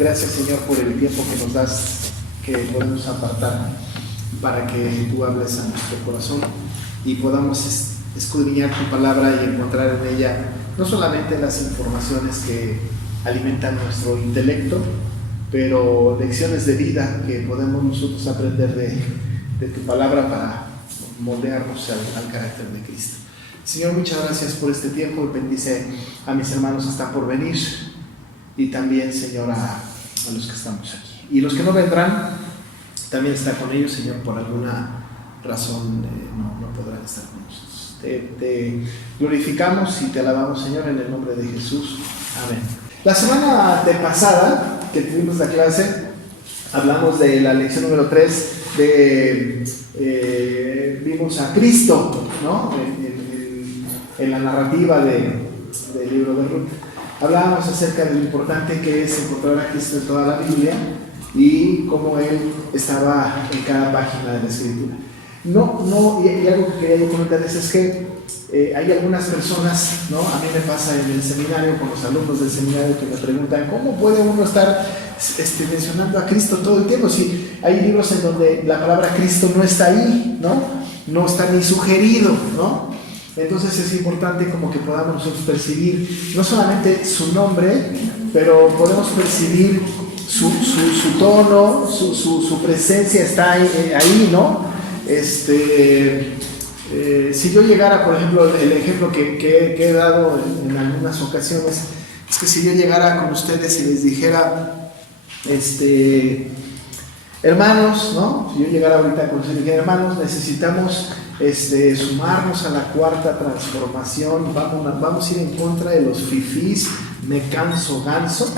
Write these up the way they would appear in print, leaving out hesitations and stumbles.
Gracias, Señor, por el tiempo que nos das, que podemos apartar para que tú hables a nuestro corazón y podamos escudriñar tu palabra y encontrar en ella no solamente las informaciones que alimentan nuestro intelecto, pero lecciones de vida que podemos nosotros aprender de tu palabra para moldearnos al carácter de Cristo. Señor, muchas gracias por este tiempo y bendice a mis hermanos que están por venir y también, Señor, a los que estamos aquí. Y los que no vendrán, también está con ellos, Señor, por alguna razón no podrán estar con nosotros. Te glorificamos y te alabamos, Señor, en el nombre de Jesús. Amén. La semana pasada que tuvimos la clase, hablamos de la lección número 3, vimos a Cristo, ¿no? En la narrativa del libro de Ruth. Hablábamos acerca de lo importante que es encontrar a Cristo en toda la Biblia y cómo Él estaba en cada página de la Escritura. Y algo que quería yo comentarles es que hay algunas personas, ¿no? A mí me pasa en el seminario, con los alumnos del seminario, que me preguntan ¿cómo puede uno estar mencionando a Cristo todo el tiempo? Si hay libros en donde la palabra Cristo no está ahí, no está ni sugerido, ¿no? Entonces es importante como que podamos nosotros percibir no solamente su nombre, pero podemos percibir su tono, su presencia está ahí, ¿no? Si yo llegara, por ejemplo, el ejemplo que he dado en algunas ocasiones, es que si yo llegara con ustedes y les dijera, hermanos, ¿no? Si yo llegara ahorita con ustedes y dijera, hermanos, necesitamos sumarnos a la cuarta transformación, vamos a ir en contra de los fifís, me canso, ganso.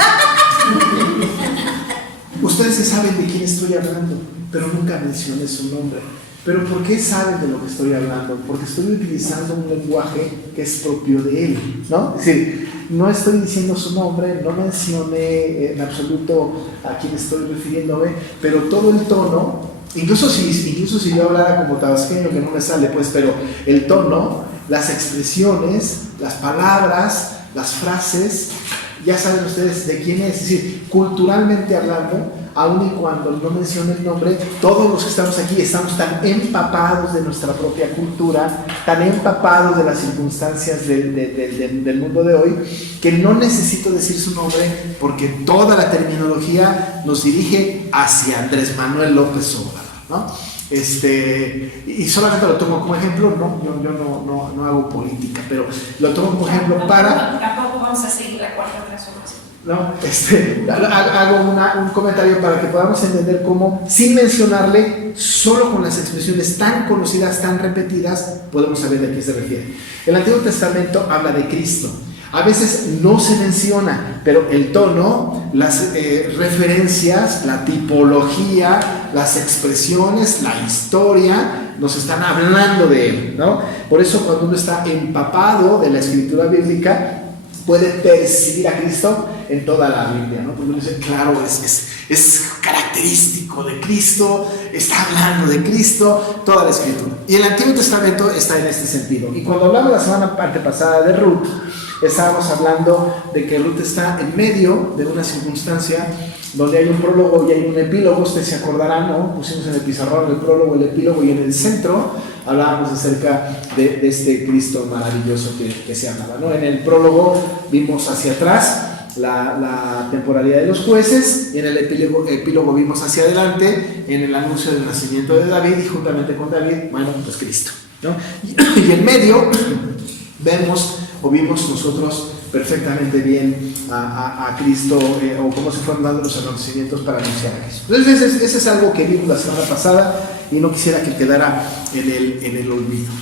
Ustedes se saben de quién estoy hablando, pero nunca mencioné su nombre. ¿Pero por qué saben de lo que estoy hablando? Porque estoy utilizando un lenguaje que es propio de él, ¿no? Es decir, no estoy diciendo su nombre, no mencioné en absoluto a quién estoy refiriéndome, pero todo el tono, incluso si yo hablara como tabasqueño, que no me sale, pues, pero el tono, las expresiones, las palabras, las frases, ya saben ustedes de quién es. Es decir, culturalmente hablando, aun y cuando no mencione el nombre, todos los que estamos aquí estamos tan empapados de nuestra propia cultura, tan empapados de las circunstancias del mundo de hoy, que no necesito decir su nombre porque toda la terminología nos dirige hacia Andrés Manuel López Obrador, ¿no? Y solamente lo tomo como ejemplo, yo no hago política, pero lo tomo como ejemplo para... Tampoco vamos a seguir la cuarta transformación. No, hago un comentario para que podamos entender cómo, sin mencionarle, solo con las expresiones tan conocidas, tan repetidas, podemos saber de qué se refiere. El Antiguo Testamento habla de Cristo. A veces no se menciona, pero el tono, las referencias, la tipología, las expresiones, la historia, nos están hablando de Él, ¿no? Por eso cuando uno está empapado de la escritura bíblica, puede percibir a Cristo en toda la Biblia, ¿no? Porque uno dice, claro, es característico de Cristo, está hablando de Cristo, toda la escritura. Y el Antiguo Testamento está en este sentido. Y cuando hablamos la semana pasada de Ruth, estábamos hablando de que Ruth está en medio de una circunstancia donde hay un prólogo y hay un epílogo. Ustedes se acordarán, ¿no? Pusimos en el pizarrón el prólogo, el epílogo, y en el centro hablábamos acerca de este Cristo maravilloso que se hablaba, ¿no? En el prólogo vimos hacia atrás la temporalidad de los jueces, y en el epílogo vimos hacia adelante en el anuncio del nacimiento de David, y juntamente con David, bueno, pues Cristo, ¿no? Y en medio vimos nosotros perfectamente bien a Cristo, o cómo se fueron dando los acontecimientos para anunciar a Cristo. Entonces ese es algo que vimos la semana pasada y no quisiera que quedara en el olvido.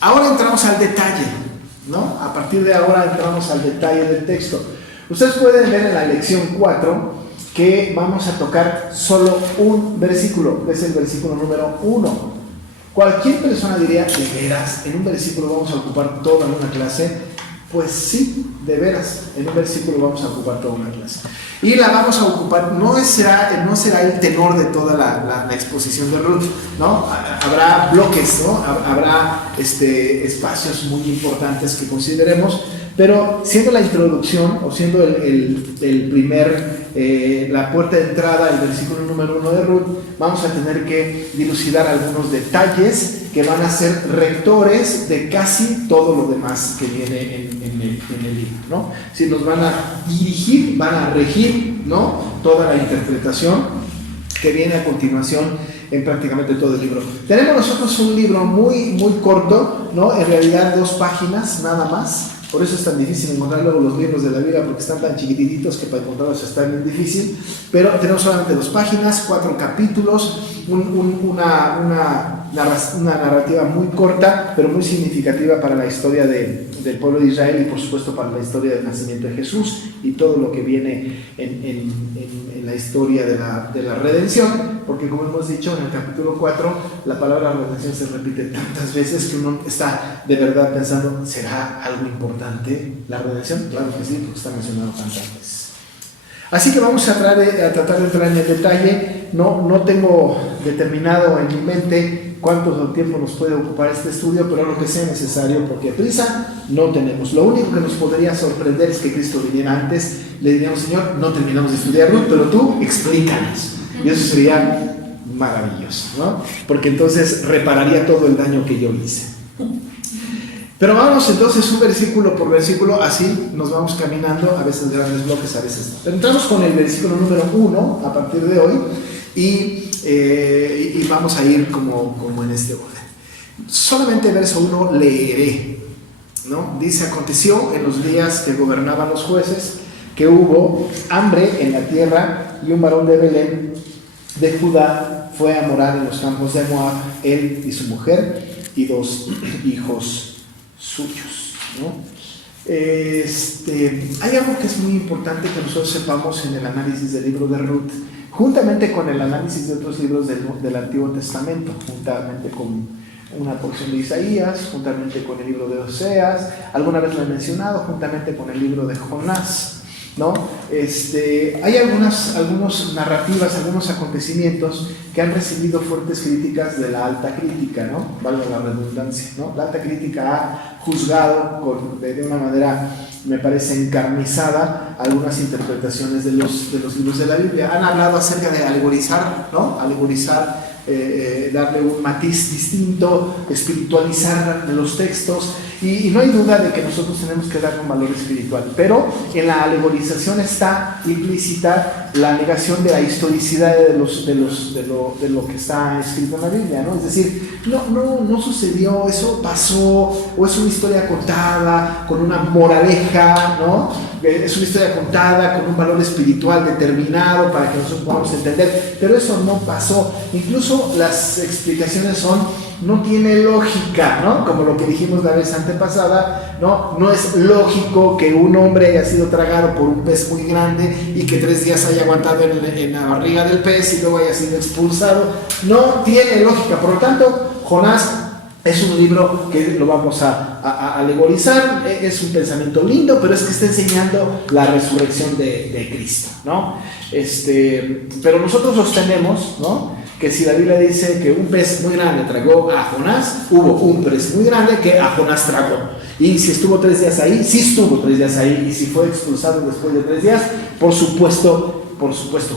Ahora entramos al detalle, ¿no? A partir de ahora entramos al detalle del texto. Ustedes pueden ver en la lección 4 que vamos a tocar solo un versículo, que es el versículo número 1. Cualquier persona diría, ¿de veras? ¿En un versículo vamos a ocupar toda una clase? Pues sí, de veras, en un versículo vamos a ocupar toda una clase. Y la vamos a ocupar, no será el tenor de toda la exposición de Ruth, ¿no? Habrá bloques, ¿no? Habrá espacios muy importantes que consideremos, Pero siendo la introducción o siendo el primer, la puerta de entrada, el versículo número 1 de Ruth, vamos a tener que dilucidar algunos detalles que van a ser rectores de casi todo lo demás que viene en el libro, ¿no? Si nos van a dirigir, van a regir, ¿no?, toda la interpretación que viene a continuación en prácticamente todo el libro. Tenemos nosotros un libro muy corto, ¿no? En realidad 2 páginas nada más. Por eso es tan difícil encontrar luego los libros de la Biblia, porque están tan chiquititos que para encontrarlos está bien difícil. Pero tenemos solamente 2 páginas, 4 capítulos, una narrativa muy corta, pero muy significativa para la historia del pueblo de Israel y por supuesto para la historia del nacimiento de Jesús y todo lo que viene en la historia de la redención, porque como hemos dicho en el capítulo 4, la palabra redención se repite tantas veces que uno está de verdad pensando, ¿será algo importante la redención? Claro que sí, porque está mencionado tantas veces. Así que vamos a tratar de entrar en el detalle. No tengo determinado en mi mente cuánto tiempo nos puede ocupar este estudio, pero lo que sea necesario, porque prisa no tenemos. Lo único que nos podría sorprender es que Cristo viniera antes. Le diríamos, Señor, no terminamos de estudiar Ruth, pero tú explícanos. Y eso sería maravilloso, ¿no? Porque entonces repararía todo el daño que yo hice. Pero vamos entonces un versículo por versículo, así nos vamos caminando, a veces grandes bloques, a veces no. Pero entramos con el versículo número 1 a partir de hoy y vamos a ir como en este orden. Solamente verso 1 leeré, ¿no? Dice, aconteció en los días que gobernaban los jueces que hubo hambre en la tierra y un varón de Belén de Judá fue a morar en los campos de Moab, él y su mujer y 2 hijos suyos, ¿no? Hay algo que es muy importante que nosotros sepamos en el análisis del libro de Ruth, juntamente con el análisis de otros libros del Antiguo Testamento, juntamente con una porción de Isaías, juntamente con el libro de Oseas, alguna vez lo he mencionado, juntamente con el libro de Jonás, ¿no? Hay algunas narrativas, algunos acontecimientos que han recibido fuertes críticas de la alta crítica, ¿no? Valga la redundancia, ¿no? La alta crítica ha juzgado de una manera, me parece, encarnizada algunas interpretaciones de los libros de la Biblia. Han hablado acerca de alegorizar, ¿no? Darle un matiz distinto, espiritualizar los textos, y no hay duda de que nosotros tenemos que darle un valor espiritual, pero en la alegorización está implícita la negación de la historicidad de lo que está escrito en la Biblia, ¿no? Es decir, no sucedió, eso pasó, o es una historia contada con una moraleja, ¿no? Es una historia contada con un valor espiritual determinado para que nosotros podamos entender, pero eso no pasó. Incluso las explicaciones no tiene lógica, ¿no? Como lo que dijimos la vez antepasada, no es lógico que un hombre haya sido tragado por un pez muy grande y que 3 días haya aguantado en la barriga del pez y luego haya sido expulsado. No tiene lógica. Por lo tanto, Jonás es un libro que lo vamos a alegorizar, es un pensamiento lindo, pero es que está enseñando la resurrección de Cristo, ¿no? Pero nosotros sostenemos, ¿no?, que si la Biblia dice que un pez muy grande tragó a Jonás, hubo un pez muy grande que a Jonás tragó. Y si estuvo 3 días ahí, sí estuvo 3 días ahí. Y si fue expulsado después de 3 días, por supuesto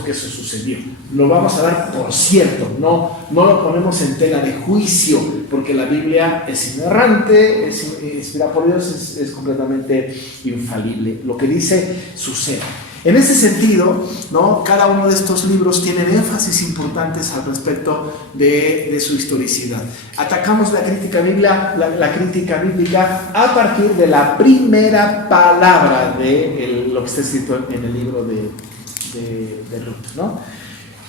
que eso sucedió. Lo vamos a dar por cierto, no lo ponemos en tela de juicio, porque la Biblia es inerrante, es inspirada por Dios, es completamente infalible. Lo que dice sucede. En ese sentido, ¿no?, cada uno de estos libros tienen énfasis importantes al respecto de su historicidad. Atacamos la crítica bíblica a partir de la primera palabra de lo que está escrito en el libro de Ruth, ¿no?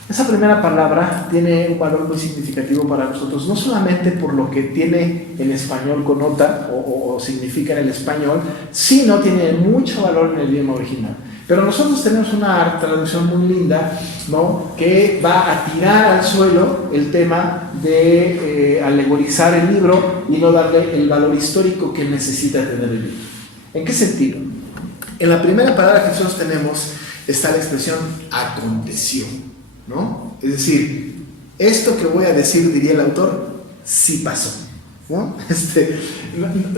Esa primera palabra tiene un valor muy significativo para nosotros, no solamente por lo que tiene en español connota o significa en el español, sino tiene mucho valor en el idioma original. Pero nosotros tenemos una traducción muy linda, ¿no?, que va a tirar al suelo el tema de alegorizar el libro y no darle el valor histórico que necesita tener el libro. ¿En qué sentido? En la primera palabra que nosotros tenemos está la expresión aconteció, ¿no? Es decir, esto que voy a decir, diría el autor, sí pasó. ¿no?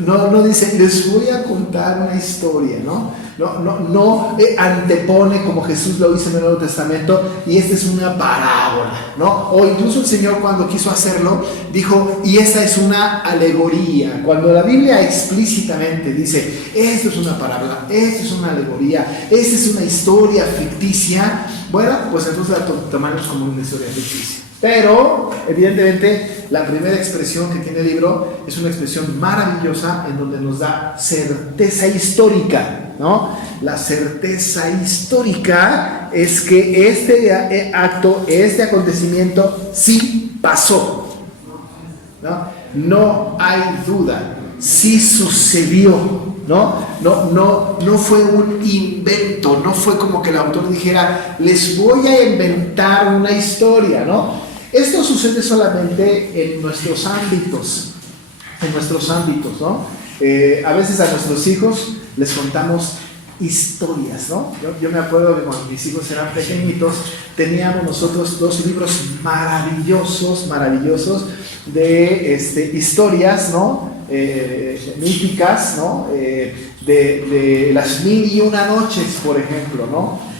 No dice, les voy a contar una historia, ¿no? No antepone como Jesús lo hizo en el Nuevo Testamento, y esta es una parábola, ¿no? O incluso el Señor, cuando quiso hacerlo, dijo, y esta es una alegoría. Cuando la Biblia explícitamente dice, esto es una parábola, esto es una alegoría, esta es una historia ficticia, bueno, pues entonces la tomamos como una historia ficticia. Pero, evidentemente, la primera expresión que tiene el libro es una expresión maravillosa en donde nos da certeza histórica, ¿no? La certeza histórica es que este acto, este acontecimiento, sí pasó, ¿no? No hay duda, sí sucedió. No fue un invento, no fue como que el autor dijera, les voy a inventar una historia, ¿no? Esto sucede solamente en nuestros ámbitos, ¿no? A veces a nuestros hijos les contamos historias, ¿no? Yo me acuerdo que cuando mis hijos eran pequeñitos, teníamos nosotros 2 libros maravillosos de historias, ¿no? Míticas, ¿no? De las 1001 noches, por ejemplo, ¿no?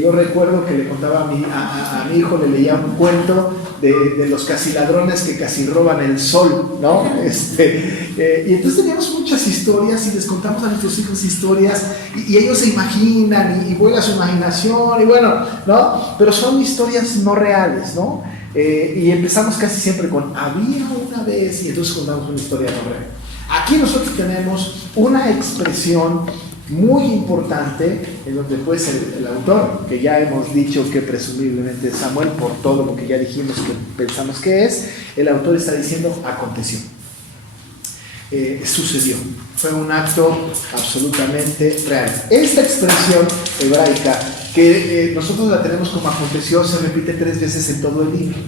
Yo recuerdo que le contaba a mi hijo, le leía un cuento de los casi ladrones que casi roban el sol, ¿no? Y entonces teníamos muchas historias y les contamos a nuestros hijos historias y ellos se imaginan y vuela su imaginación y bueno, ¿no? Pero son historias no reales, ¿no? Y empezamos casi siempre con había una vez y entonces contamos una historia no real. Aquí nosotros tenemos una expresión muy importante en donde pues el autor, que ya hemos dicho que presumiblemente es Samuel por todo lo que ya dijimos que pensamos que es, el autor está diciendo aconteció, sucedió, fue un acto absolutamente real. Esta expresión hebraica que nosotros la tenemos como aconteció se repite 3 veces en todo el libro.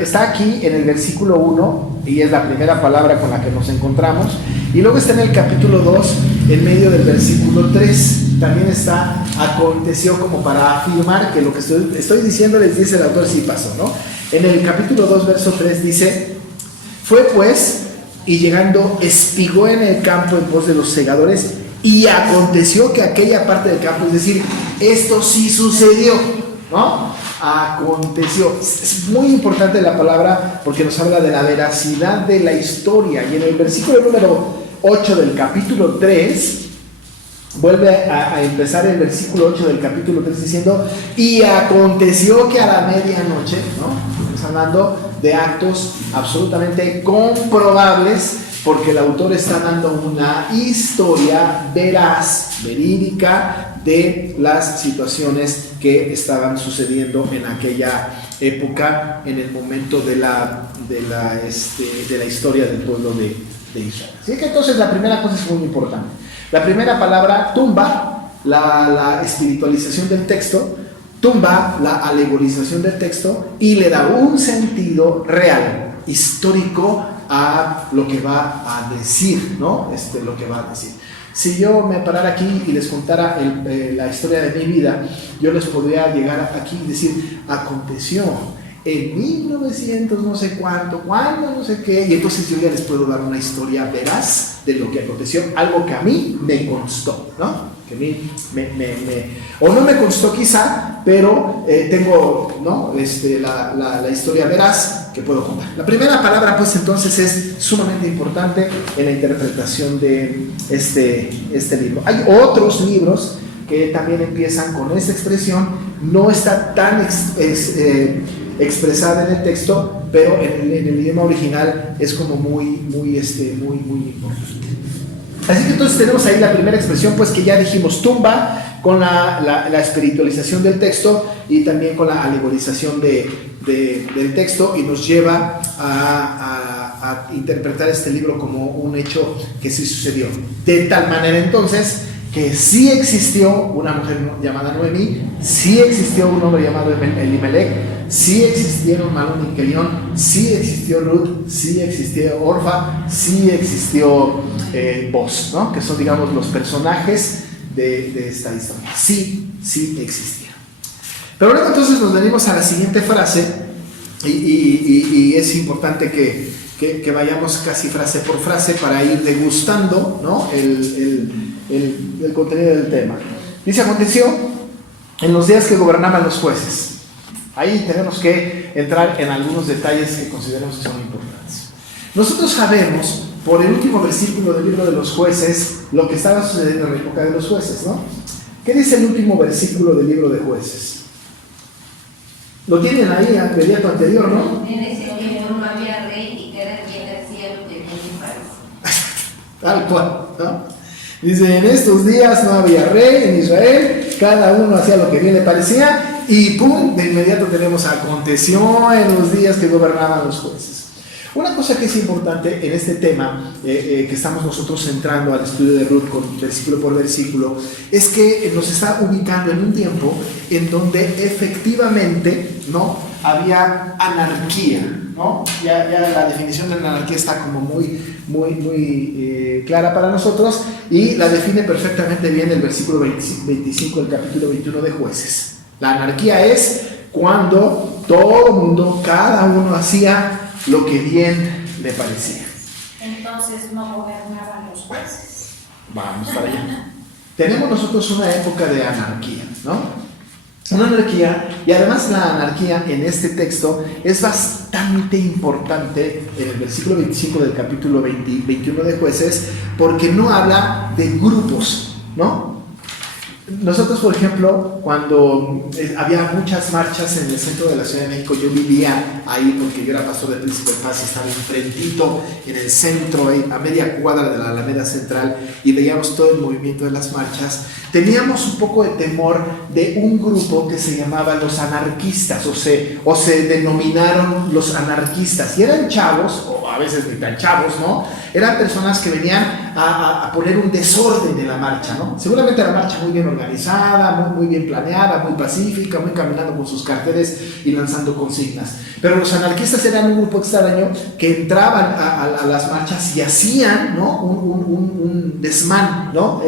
Está aquí en el versículo 1 y es la primera palabra con la que nos encontramos, y luego está en el capítulo 2 en medio del versículo 3 también está aconteció, como para afirmar que lo que estoy diciendo les dice el autor sí pasó, ¿no? En el capítulo 2 verso 3 dice, fue pues y llegando espigó en el campo en pos de los segadores, y aconteció que aquella parte del campo, es decir, esto sí sucedió, ¿no? Aconteció. Es muy importante la palabra porque nos habla de la veracidad de la historia. Y en el versículo número 8 del capítulo 3, vuelve a empezar el versículo 8 del capítulo 3 diciendo, y aconteció que a la medianoche, ¿no? Estamos hablando de actos absolutamente comprobables, porque el autor está dando una historia veraz, verídica, de las situaciones que estaban sucediendo en aquella época, en el momento de la historia del pueblo de Israel. Así que entonces la primera cosa es muy importante. La primera palabra tumba la espiritualización del texto, tumba la alegorización del texto y le da un sentido real, histórico a lo que va a decir, ¿no? Lo que va a decir. Si yo me parara aquí y les contara la historia de mi vida, yo les podría llegar aquí y decir, aconteció en 1900 no sé cuánto, cuándo, no sé qué, y entonces yo ya les puedo dar una historia veraz de lo que aconteció, algo que a mí me constó, ¿no? Que a mí o no me constó quizá, pero tengo, ¿no? la historia veraz que puedo contar. La primera palabra pues entonces es sumamente importante en la interpretación de este libro. Hay otros libros que también empiezan con esta expresión, no está tan expresada en el texto, pero en el idioma original es como muy importante. Así que entonces tenemos ahí la primera expresión, pues que ya dijimos, tumba, con la espiritualización del texto y también con la alegorización del texto, y nos lleva a interpretar este libro como un hecho que sí sucedió. De tal manera entonces que sí existió una mujer llamada Noemí, sí existió un hombre llamado Elimelech, sí existieron Malón y Kelión, sí existió Ruth, sí existió Orfa, sí existió Boz, ¿no? Que son, digamos, los personajes de esta historia. Sí existieron. Pero luego entonces nos venimos a la siguiente frase, y es importante que vayamos casi frase por frase para ir degustando, ¿no?, el contenido del tema. Dice: aconteció en los días que gobernaban los jueces. Ahí tenemos que entrar en algunos detalles que consideramos que son importantes. Nosotros sabemos, por el último versículo del libro de los jueces, lo que estaba sucediendo en la época de los jueces, ¿no? ¿Qué dice el último versículo del libro de jueces? Lo tienen ahí, inmediato anterior, ¿no? En ese tiempo no había rey y cada quien hacía lo que bien le parecía. Tal cual, ¿no? Dice: en estos días no había rey en Israel, cada uno hacía lo que bien le parecía, y pum, de inmediato tenemos: aconteció en los días que gobernaban los jueces. Una cosa que es importante en este tema, que estamos nosotros entrando al estudio de Ruth con versículo por versículo, es que nos está ubicando en un tiempo en donde efectivamente, ¿no?, había anarquía, ¿no? Ya la definición de la anarquía está como muy clara para nosotros, y la define perfectamente bien el versículo 25 del capítulo 21 de Jueces. La anarquía es cuando todo el mundo, cada uno hacía lo que bien le parecía. Entonces no gobernaban los jueces. Vamos para allá. Tenemos nosotros una época de anarquía, ¿no? Una anarquía, y además la anarquía en este texto es bastante importante en el versículo 25 del capítulo 21 de Jueces, porque no habla de grupos, ¿no? Nosotros, por ejemplo, cuando había muchas marchas en el centro de la Ciudad de México, yo vivía ahí porque yo era pastor de Príncipe de Paz y estaba enfrentito en el centro, ahí, a media cuadra de la Alameda Central, y veíamos todo el movimiento de las marchas. Teníamos un poco de temor de un grupo que se llamaba los anarquistas, o se denominaron los anarquistas, y eran chavos, o a veces ni tan chavos, ¿no? Eran personas que venían a poner un desorden en la marcha, ¿no? Seguramente la marcha muy bien organizada, muy bien planeada, muy pacífica, muy caminando con sus carteles y lanzando consignas. Pero los anarquistas eran un grupo extraño que entraban a las marchas y hacían, ¿no?, un desmán, ¿no?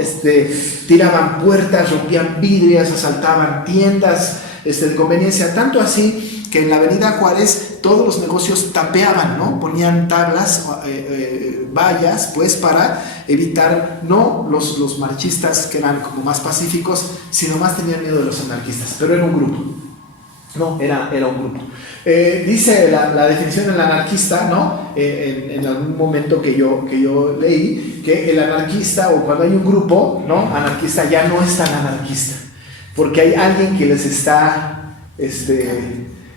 Tiraban puertas, rompían vidrios, asaltaban tiendas de conveniencia, tanto así que en la avenida Juárez todos los negocios tapeaban, ¿no? Ponían tablas, vallas, pues, para evitar, no los marchistas que eran como más pacíficos, sino más tenían miedo de los anarquistas, pero era un grupo, ¿no? Era un grupo. Dice la definición del anarquista, ¿no? En algún momento que yo leí, que el anarquista, o cuando hay un grupo, ¿no?, anarquista, ya no es tan anarquista, porque hay alguien que les está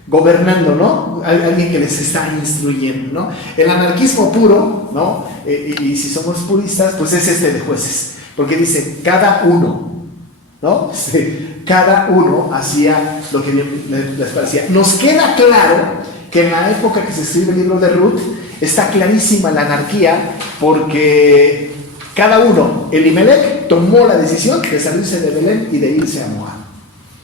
gobernando, ¿no? Alguien que les está instruyendo, ¿no? El anarquismo puro, ¿no? Y si somos puristas, pues es de Jueces, porque dice cada uno, ¿no? Cada uno hacía lo que bien les parecía. Nos queda claro que en la época que se escribe el libro de Ruth está clarísima la anarquía, porque cada uno, Elimelech tomó la decisión de salirse de Belén y de irse a Moab.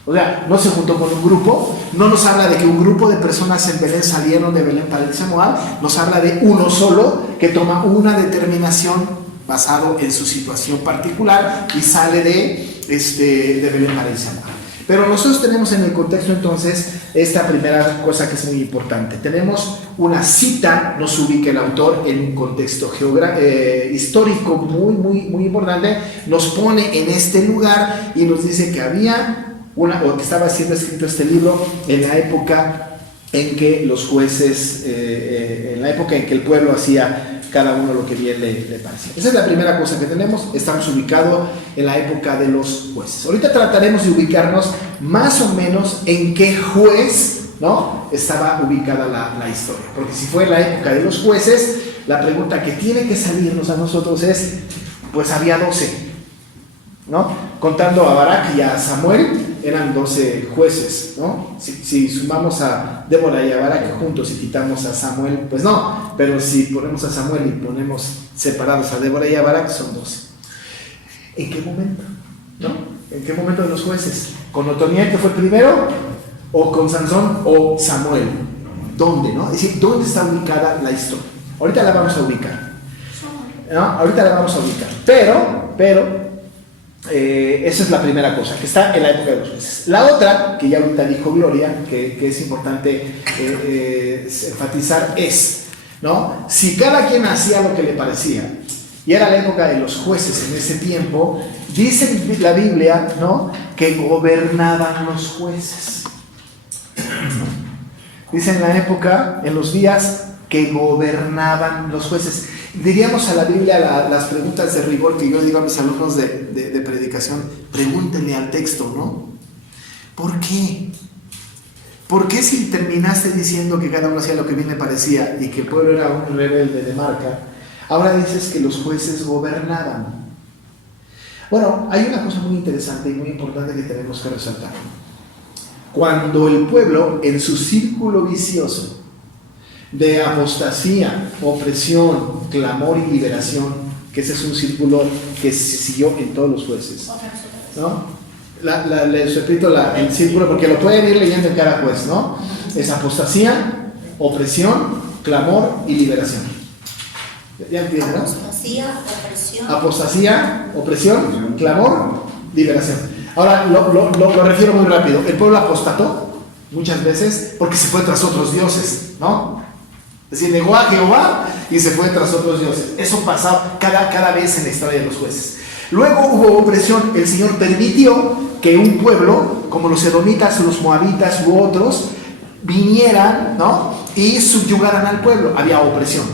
O sea, no se juntó con un grupo, no nos habla de que un grupo de personas en Belén salieron de Belén para irse a Moab, nos habla de uno solo que toma una determinación basado en su situación particular y sale de Belén para irse a Moab. Pero nosotros tenemos en el contexto entonces esta primera cosa que es muy importante. Tenemos una cita, nos ubica el autor en un contexto histórico muy importante, nos pone en este lugar y nos dice que había o que estaba siendo escrito este libro en la época en que los jueces, en la época en que el pueblo hacía cada uno lo que bien le parecía. Esa es la primera cosa que tenemos. Estamos ubicados en la época de los jueces. Ahorita trataremos de ubicarnos más o menos en qué juez, ¿no?, estaba ubicada la historia, porque si fue en la época de los jueces, la pregunta que tiene que salirnos a nosotros es, pues había 12, ¿no? Contando a Barak y a Samuel, eran 12 jueces, ¿no? Si sumamos a Débora y a Barak juntos y quitamos a Samuel, pues no, pero si ponemos a Samuel y ponemos separados a Débora y a Barak, son 12. ¿En qué momento? ¿No? ¿En qué momento de los jueces? ¿Con Otoniel, que fue el primero? ¿O con Sansón o Samuel? ¿Dónde, no? Es decir, ¿dónde está ubicada la historia? Ahorita la vamos a ubicar, ¿no? Ahorita la vamos a ubicar, pero esa es la primera cosa, que está en la época de los jueces. La otra, que ya ahorita dijo Gloria, que es importante enfatizar, es ¿no? Si cada quien hacía lo que le parecía, y era la época de los jueces en ese tiempo, dice la Biblia, ¿no?, que gobernaban los jueces. Dice en la época, en los días que gobernaban los jueces. Diríamos a la Biblia las preguntas de rigor que yo digo a mis alumnos de predicación: pregúntenle al texto, ¿no? ¿Por qué? ¿Por qué si terminaste diciendo que cada uno hacía lo que bien le parecía y que el pueblo era un rebelde de marca, ahora dices que los jueces gobernaban? Bueno, hay una cosa muy interesante y muy importante que tenemos que resaltar. Cuando el pueblo, en su círculo vicioso de apostasía, opresión, clamor y liberación, que ese es un círculo que se siguió en todos los jueces, ¿no? Les repito el círculo porque lo pueden ir leyendo en cada juez, ¿no? Es apostasía, opresión, clamor y liberación. ¿Ya entienden, no? Apostasía, opresión, clamor, liberación. Ahora lo refiero muy rápido. El pueblo apostató muchas veces porque se fue tras otros dioses, ¿no? Es decir, negó a Jehová y se fue tras otros dioses. Eso pasaba cada vez en la historia de los jueces. Luego hubo opresión. El Señor permitió que un pueblo, como los edomitas, los moabitas u otros, vinieran, ¿no?, y subyugaran al pueblo. Había opresión.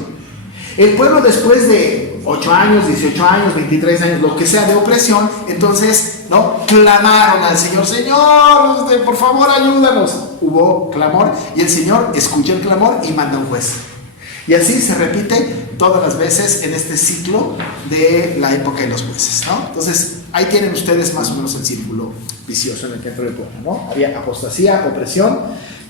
El pueblo, después de 8 años, 18 años, 23 años, lo que sea de opresión, entonces, ¿no?, clamaron al Señor: Señor, por favor, ayúdanos. Hubo clamor y el Señor escucha el clamor y manda un juez. Y así se repite todas las veces en este ciclo de la época de los jueces, ¿no? Entonces, ahí tienen ustedes más o menos el círculo vicioso en el que entró el pueblo, ¿no? Había apostasía, opresión,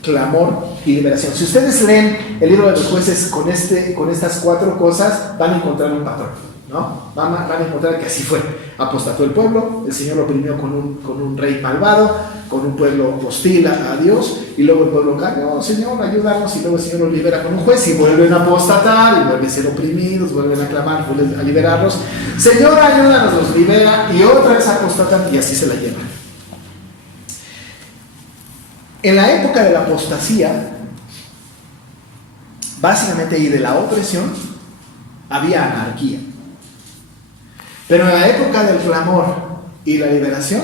clamor y liberación. Si ustedes leen el libro de los jueces con estas 4 cosas, van a encontrar un patrón, ¿no? Van a encontrar que así fue. Apostató el pueblo, el Señor lo oprimió con un rey malvado, con un pueblo hostil a Dios, y luego el pueblo cae: no, Señor, ayúdanos, y luego el Señor los libera con un juez, y vuelven a apostatar, y vuelven a ser oprimidos, vuelven a clamar, vuelven a liberarlos. Señor, ayúdanos, los libera, y otra vez apostatan, y así se la llevan. En la época de la apostasía, básicamente, y de la opresión, había anarquía. Pero en la época del clamor y la liberación,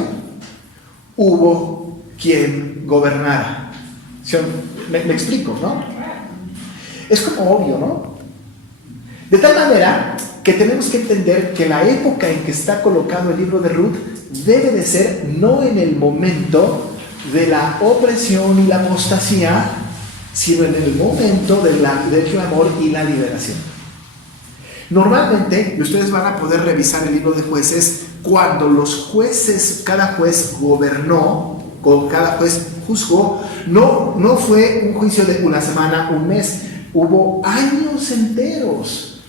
hubo quien gobernara. Me explico, ¿no? Es como obvio, ¿no? De tal manera que tenemos que entender que la época en que está colocado el libro de Ruth debe de ser no en el momento de la opresión y la apostasía, sino en el momento del clamor y la liberación. Normalmente, ustedes van a poder revisar el libro de jueces cuando los jueces, cada juez gobernó, con cada juez juzgó. No fue un juicio de una semana, un mes, hubo años enteros.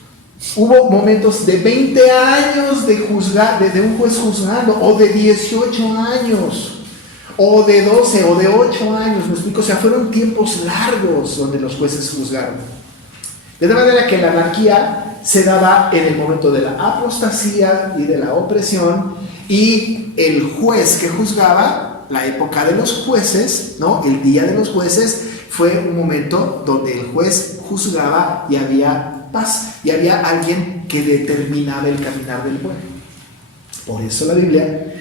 Hubo momentos de 20 años de un juez juzgando, o de 18 años, o de 12 o de 8 años, ¿me explico? O sea, fueron tiempos largos donde los jueces juzgaron. De tal manera que la anarquía se daba en el momento de la apostasía y de la opresión, y el juez que juzgaba, la época de los jueces, ¿no?, el día de los jueces, fue un momento donde el juez juzgaba y había paz, y había alguien que determinaba el caminar del pueblo. Por eso la Biblia,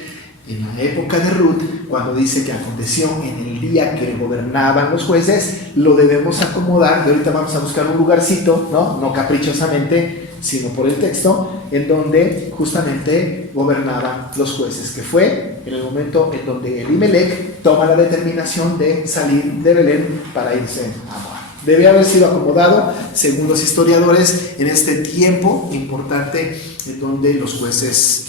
en la época de Ruth, cuando dice que aconteció en el día que gobernaban los jueces, lo debemos acomodar, y ahorita vamos a buscar un lugarcito, no caprichosamente, sino por el texto, en donde justamente gobernaban los jueces, que fue en el momento en donde Elimelech toma la determinación de salir de Belén para irse a Moab. Debe haber sido acomodado, según los historiadores, en este tiempo importante en donde los jueces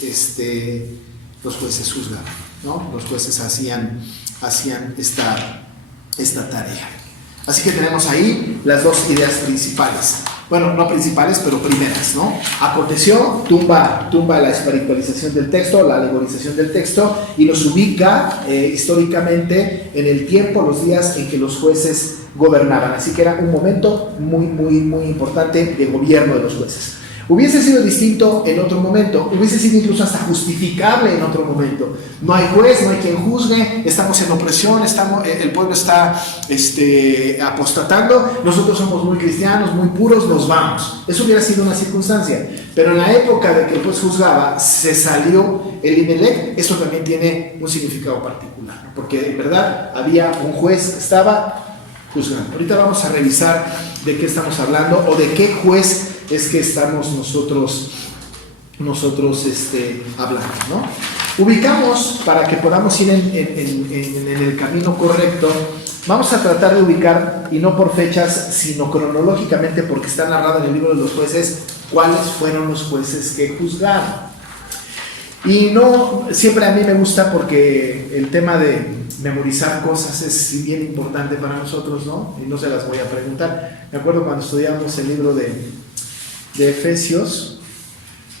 juzgaban, ¿no? Los jueces hacían esta tarea. Así que tenemos ahí las 2 ideas principales. Bueno, no principales, pero primeras, ¿no? Aconteció, tumba la espiritualización del texto, la alegorización del texto, y los ubica históricamente en el tiempo, los días en que los jueces gobernaban. Así que era un momento muy, muy, muy importante de gobierno de los jueces. Hubiese sido distinto en otro momento, hubiese sido incluso hasta justificable en otro momento. No hay juez, no hay quien juzgue, estamos en opresión, el pueblo está apostatando, nosotros somos muy cristianos, muy puros, nos vamos. Eso hubiera sido una circunstancia. Pero en la época de que el juez juzgaba, se salió Elimelec, eso también tiene un significado particular, ¿no? Porque en verdad había un juez que estaba juzgando. Ahorita vamos a revisar de qué estamos hablando o de qué juez es que estamos nosotros hablando, ¿no? Ubicamos, para que podamos ir en el camino correcto, vamos a tratar de ubicar, y no por fechas, sino cronológicamente, porque está narrado en el libro de los jueces, cuáles fueron los jueces que juzgaron. Y no, siempre a mí me gusta porque el tema de memorizar cosas es bien importante para nosotros, ¿no? Y no se las voy a preguntar. Me acuerdo cuando estudiamos el libro de Efesios,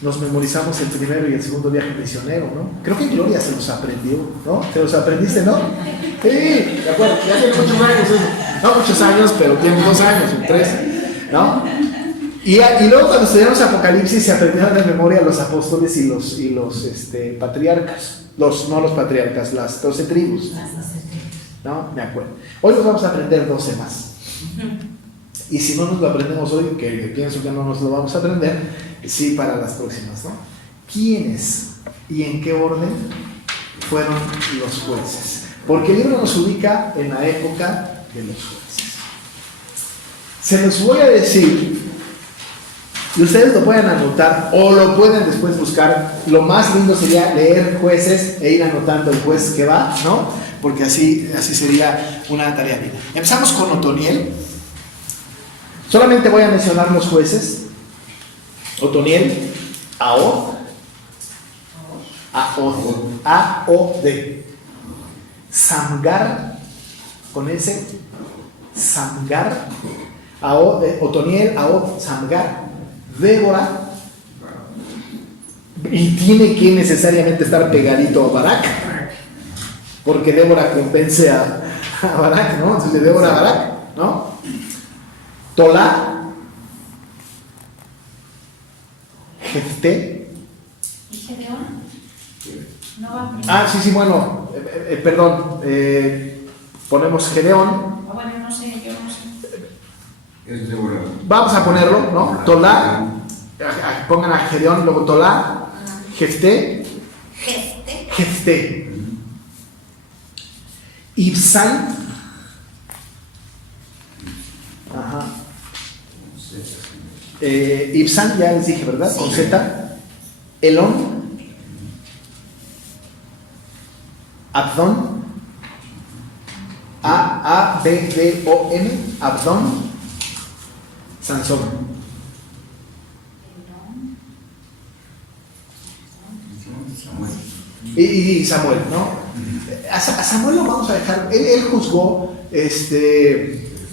nos memorizamos el primero y el segundo viaje misionero, ¿no? Creo que Gloria se los aprendió, ¿no? ¿Se los aprendiste, no? Sí, de acuerdo, ya tiene muchos años, no muchos años, pero tiene 2 años, 3, ¿no? Y luego cuando estudiamos Apocalipsis se aprendieron de memoria los apóstoles y los patriarcas, no los patriarcas, las 12 tribus, ¿no? Me acuerdo. Hoy nos vamos a aprender 12 más. Y si no nos lo aprendemos hoy, que pienso que no nos lo vamos a aprender, sí para las próximas, ¿no? ¿Quiénes y en qué orden fueron los jueces? Porque el libro nos ubica en la época de los jueces. Se los voy a decir, y ustedes lo pueden anotar o lo pueden después buscar. Lo más lindo sería leer jueces e ir anotando el juez que va, ¿no? Porque así sería una tarea linda. Empezamos con Otoniel. Solamente voy a mencionar los jueces: Otoniel, Ahod, A-O-D, Samgar, con ese, Samgar, Otoniel, Ahod, Samgar, Débora, y tiene que necesariamente estar pegadito a Barak, porque Débora convence a Barak, ¿no? Entonces, Débora a Barak, ¿no? Tolá, Jefté. ¿Y Gedeón? No va primero. Sí, bueno, perdón, ponemos Gedeón. Bueno, no sé, yo no sé. Es Débora. Vamos a ponerlo, ¿no? Tolá, pongan a Gedeón, luego Tolá, Jefté, Jefté. Ibsán, ajá. Ibsán, ya les dije, ¿verdad? Con Z. Elón, Abdón, A-B-D-O-N, Abdón, Sansón. Y Samuel, ¿no? A Samuel lo vamos a dejar, él juzgó,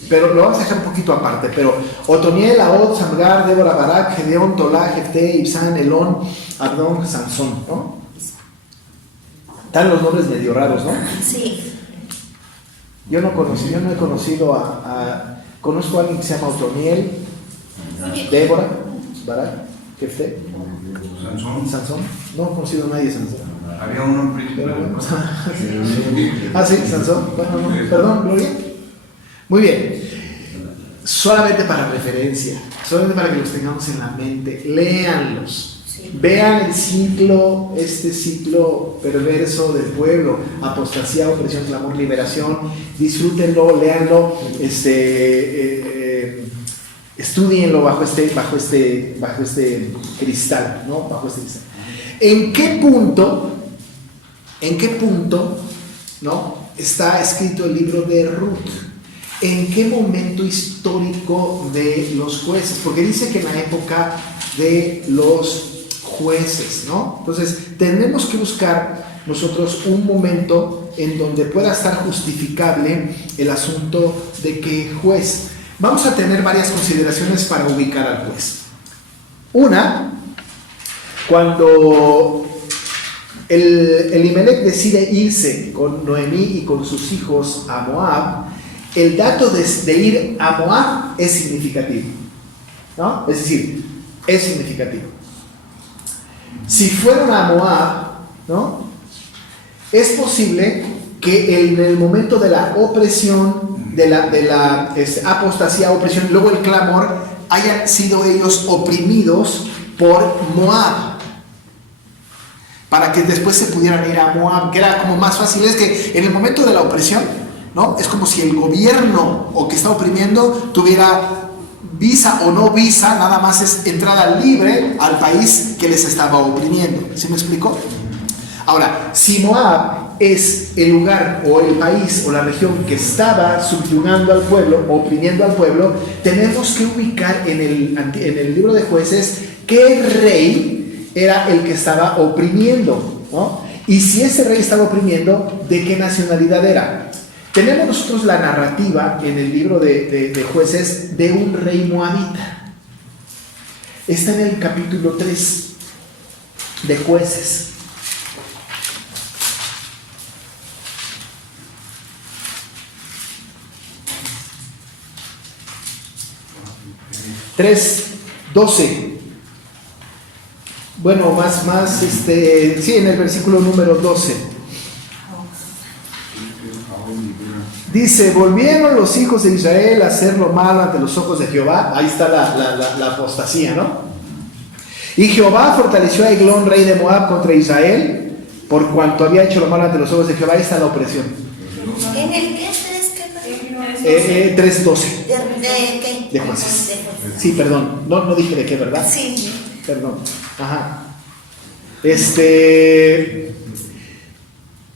pero lo vamos a dejar un poquito aparte. Pero Otoniel, Ahod, Samgar, Débora, Barak, Gedeón, Tolá, Jefté, Ibsán, Elón, Abdón, Sansón, ¿no? Están los nombres medio raros, ¿no? Sí. Yo no he conocido conozco a alguien que se llama Otoniel, Débora, Barak, Jefté, Sansón. No he conocido a nadie Sansón. Había uno principal. Sí, Sansón. Bueno, no, perdón, Gloria. Muy bien. Solamente para referencia, solamente para que los tengamos en la mente, léanlos. Sí. Vean el ciclo, este ciclo perverso del pueblo: apostasía, opresión, clamor, liberación. Disfrútenlo, léanlo, estudienlo bajo este cristal, ¿no? Bajo este cristal. ¿En qué punto, ¿no?, está escrito el libro de Ruth? ¿En qué momento histórico de los jueces? Porque dice que en la época de los jueces, ¿no? Entonces, tenemos que buscar nosotros un momento en donde pueda estar justificable el asunto de que juez. Vamos a tener varias consideraciones para ubicar al juez. Una, cuando Elimelec decide irse con Noemí y con sus hijos a Moab, el dato de ir a Moab es significativo, ¿no? Es decir, es significativo. Si fueron a Moab, ¿no? Es posible que en el momento de la opresión, de la apostasía, opresión, luego el clamor, hayan sido ellos oprimidos por Moab, para que después se pudieran ir a Moab, que era como más fácil. Es que en el momento de la opresión, ¿no? Es como si el gobierno o que está oprimiendo tuviera visa o no visa, nada más es entrada libre al país que les estaba oprimiendo. ¿Sí me explico? Ahora, si Moab es el lugar o el país o la región que estaba subyugando al pueblo, oprimiendo al pueblo, tenemos que ubicar en el libro de Jueces qué rey era el que estaba oprimiendo, ¿no? Y si ese rey estaba oprimiendo, ¿de qué nacionalidad era? Tenemos nosotros la narrativa en el libro de Jueces de un rey moabita. Está en el capítulo 3 de Jueces. $3:12. Bueno, sí, en el versículo número 12. Dice: volvieron los hijos de Israel a hacer lo malo ante los ojos de Jehová. Ahí está la apostasía, ¿no? Y Jehová fortaleció a Eglón, rey de Moab, contra Israel, por cuanto había hecho lo malo ante los ojos de Jehová. Ahí está la opresión. ¿En el qué es? 3:12. ¿De qué? De Jueces. Sí, perdón. No dije de qué, ¿verdad? Sí. Perdón. Ajá.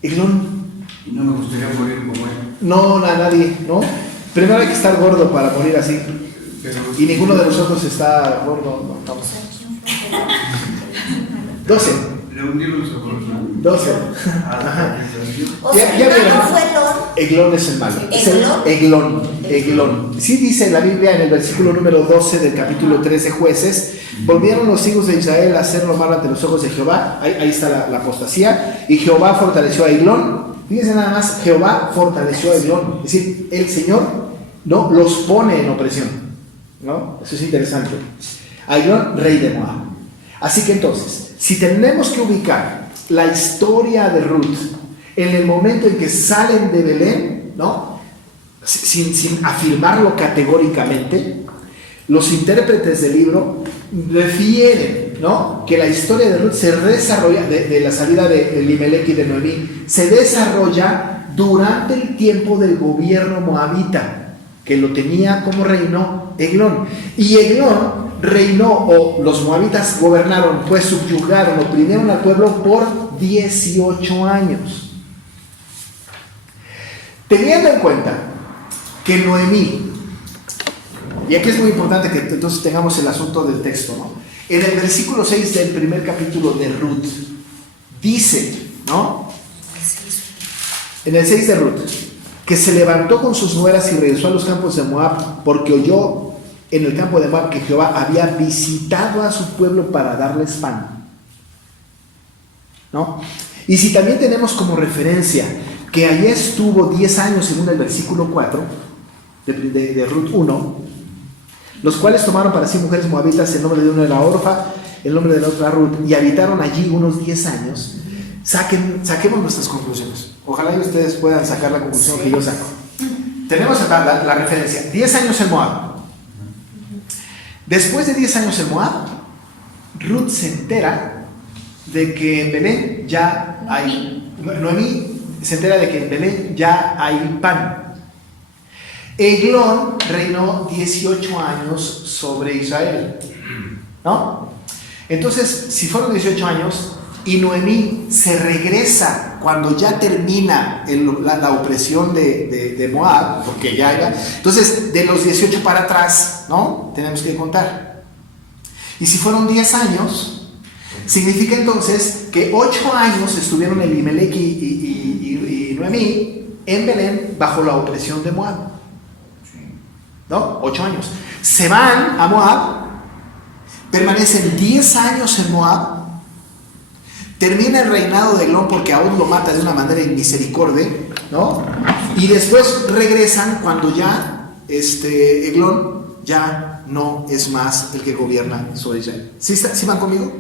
Eglón. Y no me gustaría morir como él. No, a nadie, ¿no? Primero hay que estar gordo para morir así. Y ninguno de nosotros está gordo. No, vamos. 12. Le hundieron su corazón. 12. Ajá. O sea, Ya el vieron. malo fue Lor. Eglón es el malo. ¿Eglón? Eglón. Sí dice la Biblia en el versículo número 12 del capítulo 3 de Jueces: volvieron los hijos de Israel a hacer lo malo ante los ojos de Jehová. Ahí está la apostasía. Y Jehová fortaleció a Eglón. Fíjense nada más, Jehová fortaleció a Eglón. Es decir, el Señor, ¿no?, los pone en opresión, ¿no? Eso es interesante. A Eglón, rey de Moab. Así que entonces, si tenemos que ubicar la historia de Ruth en el momento en que salen de Belén, ¿no?, sin afirmarlo categóricamente, los intérpretes del libro refieren, ¿no?, que la historia de Ruth se desarrolla, de la salida de Elimelech y de Noemí, se desarrolla durante el tiempo del gobierno moabita, que lo tenía como reino Eglón. Y Eglón reinó, o los moabitas gobernaron, pues subyugaron, oprimieron al pueblo por 18 años. Teniendo en cuenta que Noemí, y aquí es muy importante que entonces tengamos el asunto del texto, ¿no? En el versículo 6 del primer capítulo de Ruth, dice, ¿no?, en el 6 de Ruth, que se levantó con sus nueras y regresó a los campos de Moab, porque oyó en el campo de Moab que Jehová había visitado a su pueblo para darles pan, ¿no? Y si también tenemos como referencia que allí estuvo 10 años, según el versículo 4 de Ruth 1, los cuales tomaron para sí mujeres moabitas, el nombre de una era Orfa, el nombre de la otra Ruth, y habitaron allí unos 10 años. Saquemos nuestras conclusiones. Ojalá y ustedes puedan sacar la conclusión que yo saco. Tenemos acá la referencia: 10 años en Moab. Después de 10 años en Moab, Ruth se entera de que en Belén ya hay... Noemí se entera de que en Belén ya hay pan. Eglón reinó 18 años sobre Israel, ¿no? Entonces, si fueron 18 años y Noemí se regresa cuando ya termina la opresión de Moab, porque ya era, entonces de los 18 para atrás, ¿no?, tenemos que contar. Y si fueron 10 años, significa entonces que 8 años estuvieron Elimelech y Noemí en Belén bajo la opresión de Moab, ¿no? 8 años. Se van a Moab, permanecen 10 años en Moab, termina el reinado de Eglón porque aún lo mata de una manera inmisericordia, ¿no? Y después regresan cuando ya Eglón ya no es más el que gobierna sobre Israel. ¿Sí van conmigo?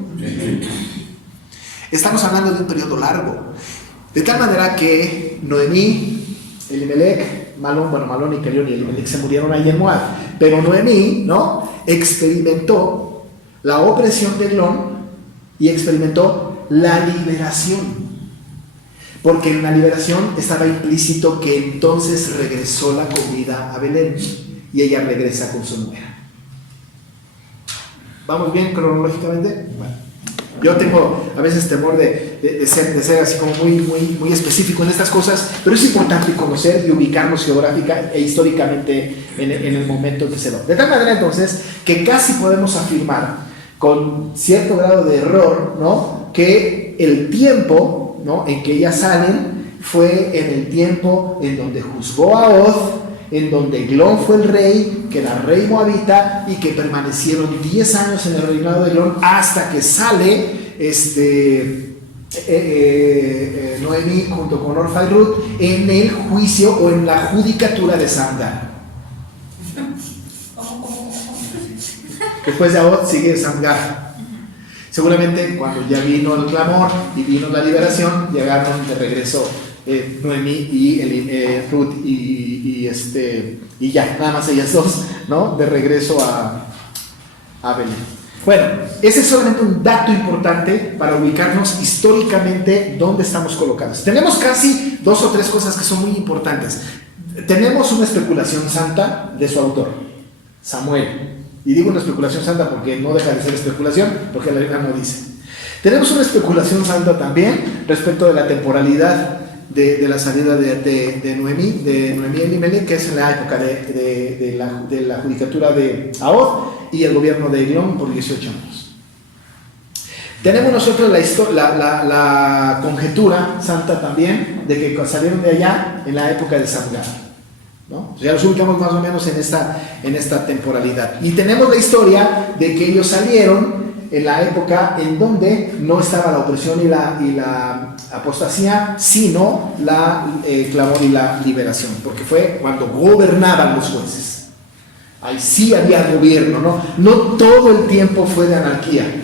Estamos hablando de un periodo largo. De tal manera que Noemí, Elimelech, Malón y Kelión y Elimelech se murieron ahí en Moab. Pero Noemí, ¿no?, experimentó la opresión de Eglón y experimentó la liberación. Porque en la liberación estaba implícito que entonces regresó la comida a Belén y ella regresa con su nuera. ¿Vamos bien cronológicamente? Bueno, yo tengo a veces temor de ser así como muy específico en estas cosas, pero es importante conocer y ubicarnos geográfica e históricamente en el momento que se da. De tal manera entonces que casi podemos afirmar con cierto grado de error, ¿no?, que el tiempo, ¿no?, en que ellas salen fue en el tiempo en donde juzgó a Oz, en donde Eglón fue el rey, que era rey moabita, y que permanecieron 10 años en el reinado de Eglón hasta que sale Noemí junto con Orfa y Ruth en el juicio o en la judicatura de Samgar. Después de Oz sigue Samgar. Seguramente cuando ya vino el clamor y vino la liberación, llegaron de regreso Noemí y Ruth y ya, nada más ellas dos, ¿no?, de regreso a Belén. Bueno, ese es solamente un dato importante para ubicarnos históricamente dónde estamos colocados. Tenemos casi 2 o 3 cosas que son muy importantes. Tenemos una especulación santa de su autor, Samuel. Y digo una especulación santa porque no deja de ser especulación, porque la Biblia no dice. Tenemos una especulación santa también respecto de la temporalidad de la salida de Noemí y Elimelech, que es en la época de la judicatura de Ahod y el gobierno de Eglón por 18 años. Tenemos nosotros la conjetura santa también de que salieron de allá en la época de Samgar, ¿no? Ya los ubicamos más o menos en esta temporalidad. Y tenemos la historia de que ellos salieron en la época en donde no estaba la opresión y la apostasía, sino el clamor y la liberación, porque fue cuando gobernaban los jueces. Ahí sí había gobierno, ¿no? No todo el tiempo fue de anarquía.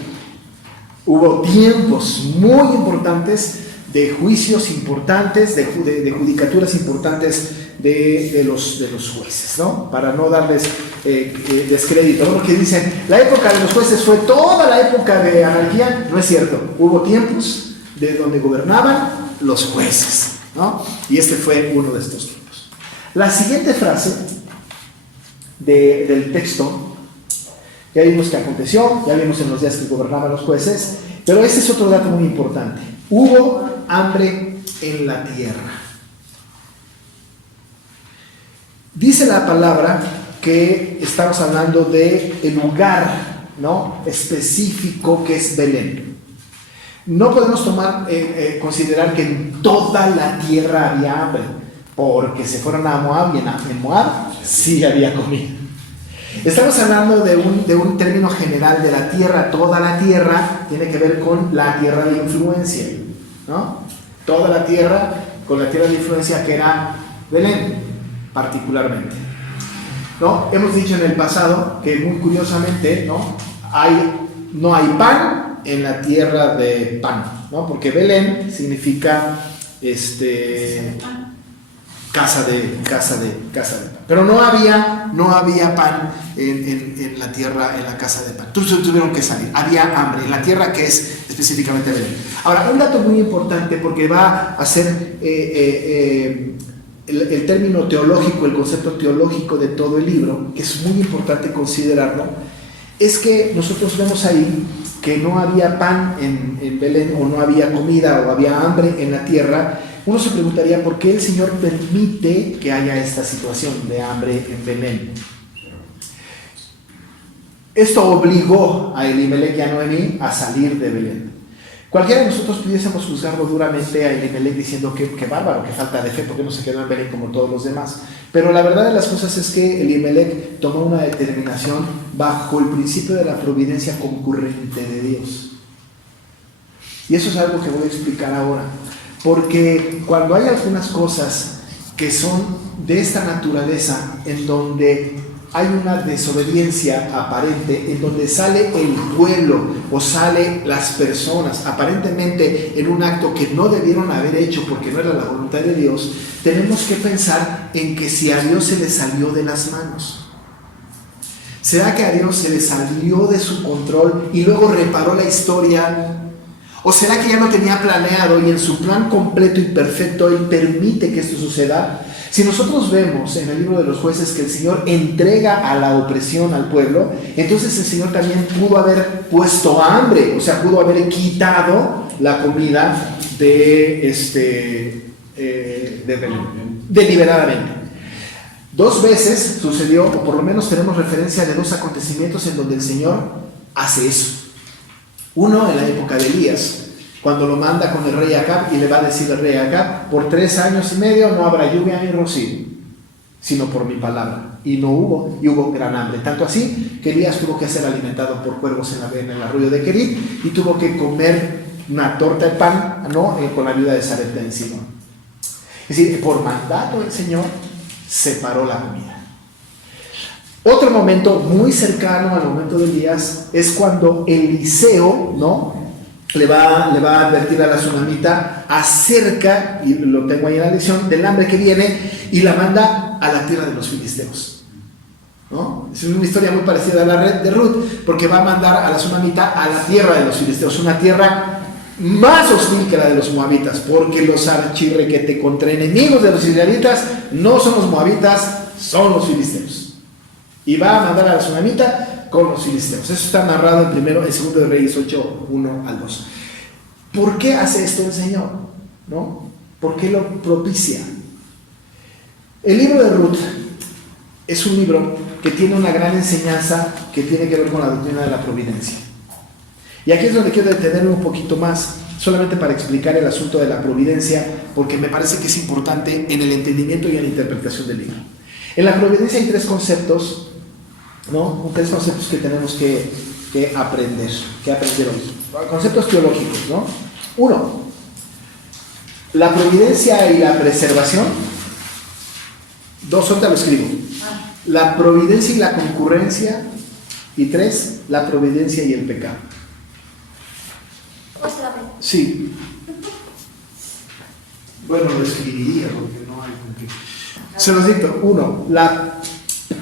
Hubo tiempos muy importantes de juicios importantes, de judicaturas importantes de los jueces, ¿no? Para no darles descrédito, ¿no? Porque dicen, la época de los jueces fue toda la época de anarquía. No es cierto, hubo tiempos de donde gobernaban los jueces, ¿no? Y este fue uno de estos tiempos. La siguiente frase del texto, ya vimos que aconteció, ya vimos en los días que gobernaban los jueces, pero este es otro dato muy importante. Hubo hambre en la tierra. Dice la palabra que estamos hablando de el lugar, ¿no?, específico que es Belén. No podemos considerar que en toda la tierra había hambre, porque se fueron a Moab y en Moab sí había comida. Estamos hablando de un término general de la tierra. Toda la tierra tiene que ver con la tierra de influencia, ¿no? Toda la tierra con la tierra de influencia que era Belén, particularmente, ¿no? Hemos dicho en el pasado que muy curiosamente, ¿no?, no hay pan en la tierra de pan, ¿no? Porque Belén significa casa de pan. Pero no había pan en la tierra, en la casa de pan. Tuvieron que salir. Había hambre en la tierra que es específicamente Belén. Ahora, un dato muy importante, porque va a ser el término teológico, el concepto teológico de todo el libro, que es muy importante considerarlo, es que nosotros vemos ahí que no había pan en Belén, o no había comida, o había hambre en la tierra. Uno se preguntaría por qué el Señor permite que haya esta situación de hambre en Belén. Esto obligó a Elimelech y a Noemí a salir de Belén. Cualquiera de nosotros pudiésemos juzgarlo duramente a Elimelech diciendo que bárbaro, que falta de fe, porque no se quedó en Belén como todos los demás. Pero la verdad de las cosas es que Elimelech tomó una determinación bajo el principio de la providencia concurrente de Dios. Y eso es algo que voy a explicar ahora. Porque cuando hay algunas cosas que son de esta naturaleza, en donde hay una desobediencia aparente en donde sale el pueblo o sale las personas aparentemente en un acto que no debieron haber hecho porque no era la voluntad de Dios, tenemos que pensar en que si a Dios se le salió de las manos. ¿Será que a Dios se le salió de su control y luego reparó la historia? ¿O será que ya lo tenía planeado y en su plan completo y perfecto Él permite que esto suceda? Si nosotros vemos en el libro de los jueces que el Señor entrega a la opresión al pueblo, entonces el Señor también pudo haber puesto hambre, o sea, pudo haber quitado la comida deliberadamente. 2 veces sucedió, o por lo menos tenemos referencia de 2 acontecimientos en donde el Señor hace eso. Uno en la época de Elías, cuando lo manda con el rey Acab y le va a decir al rey Acab: por 3 años y medio no habrá lluvia ni rocío, sino por mi palabra. Y no hubo, y hubo gran hambre. Tanto así que Elías tuvo que ser alimentado por cuervos en el arroyo de Kerit y tuvo que comer una torta de pan, ¿no? Con la ayuda de Sarepta encima. Es decir, por mandato del Señor separó la comida. Otro momento muy cercano al momento de Elías es cuando Eliseo, ¿no?, le va a advertir a la tsunamita acerca, y lo tengo ahí en la lección, del hambre que viene, y la manda a la tierra de los filisteos, ¿no? Es una historia muy parecida a la de Ruth, porque va a mandar a la tsunamita a la tierra de los filisteos, una tierra más hostil que la de los moabitas, porque los archirrequete contra enemigos de los israelitas no son los moabitas, son los filisteos. Y va a mandar a la tsunamita con los filisteos. Eso está narrado en 2 de Reyes 8, 1 al 2. ¿Por qué hace esto el Señor? ¿No? ¿Por qué lo propicia? El libro de Ruth es un libro que tiene una gran enseñanza que tiene que ver con la doctrina de la providencia. Y aquí es donde quiero detenerme un poquito más, solamente para explicar el asunto de la providencia, porque me parece que es importante en el entendimiento y en la interpretación del libro. En la providencia hay 3 conceptos, ¿no? 3 conceptos que tenemos que aprender hoy. Conceptos teológicos, ¿no? 1, la providencia y la preservación. 2, ahorita lo escribo. La providencia y la concurrencia. Y 3, la providencia y el pecado. Sí. Bueno, lo escribiría porque no hay con qué. Se los dicto. 1, la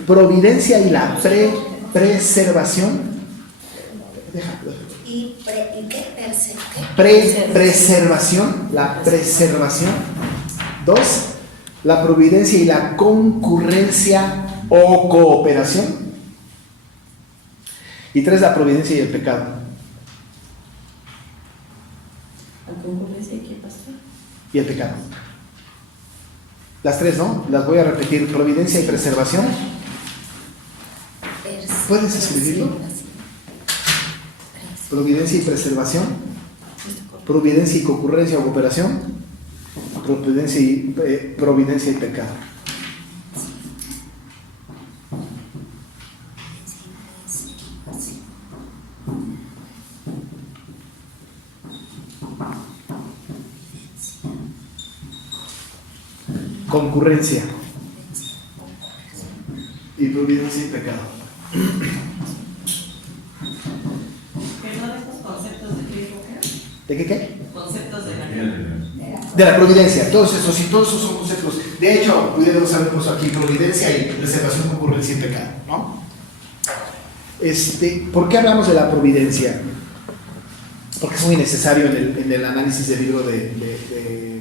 providencia y la preservación. ¿Y qué? Preservación, la preservación. 2, la providencia y la concurrencia o cooperación. Y 3, la providencia y el pecado. ¿La concurrencia y qué pasó? Y el pecado. Las 3, ¿no? Las voy a repetir: providencia y preservación. ¿Puedes escribirlo? Providencia y preservación. Providencia y concurrencia o cooperación. Providencia y pecado. Concurrencia y providencia y pecado. ¿Pero de esos conceptos de qué época? ¿De qué? Conceptos de la De la providencia. Todos esos son conceptos. De hecho, pudiéramos haber puesto aquí providencia y preservación, concurrencia y pecado, ¿no? ¿Por qué hablamos de la providencia? Porque es muy necesario en el análisis del libro de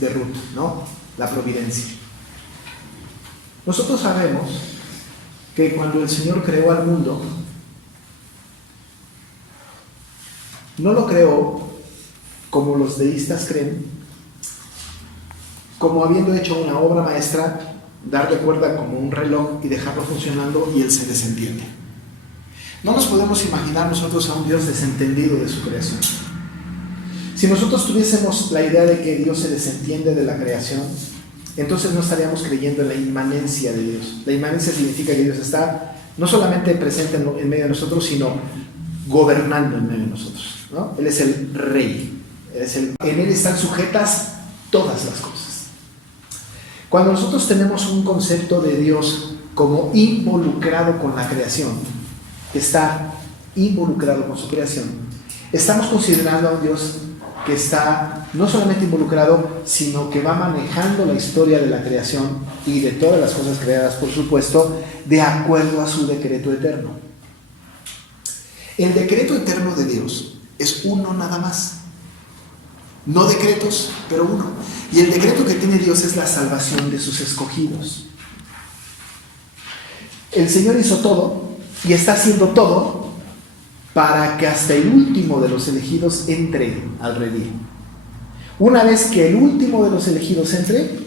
Ruth, ¿no? La providencia. Nosotros sabemos que cuando el Señor creó al mundo, no lo creó como los deístas creen, como habiendo hecho una obra maestra, darle cuerda como un reloj y dejarlo funcionando y él se desentiende. No nos podemos imaginar nosotros a un Dios desentendido de su creación. Si nosotros tuviésemos la idea de que Dios se desentiende de la creación, entonces no estaríamos creyendo en la inmanencia de Dios. La inmanencia significa que Dios está no solamente presente en medio de nosotros, sino gobernando en medio de nosotros, ¿no? Él es el rey. En Él están sujetas todas las cosas. Cuando nosotros tenemos un concepto de Dios como involucrado con la creación, está involucrado con su creación, estamos considerando a un Dios que está no solamente involucrado, sino que va manejando la historia de la creación y de todas las cosas creadas, por supuesto, de acuerdo a su decreto eterno. El decreto eterno de Dios es uno nada más. No decretos, pero uno. Y el decreto que tiene Dios es la salvación de sus escogidos. El Señor hizo todo y está haciendo todo para que hasta el último de los elegidos entre al redil. Una vez que el último de los elegidos entre,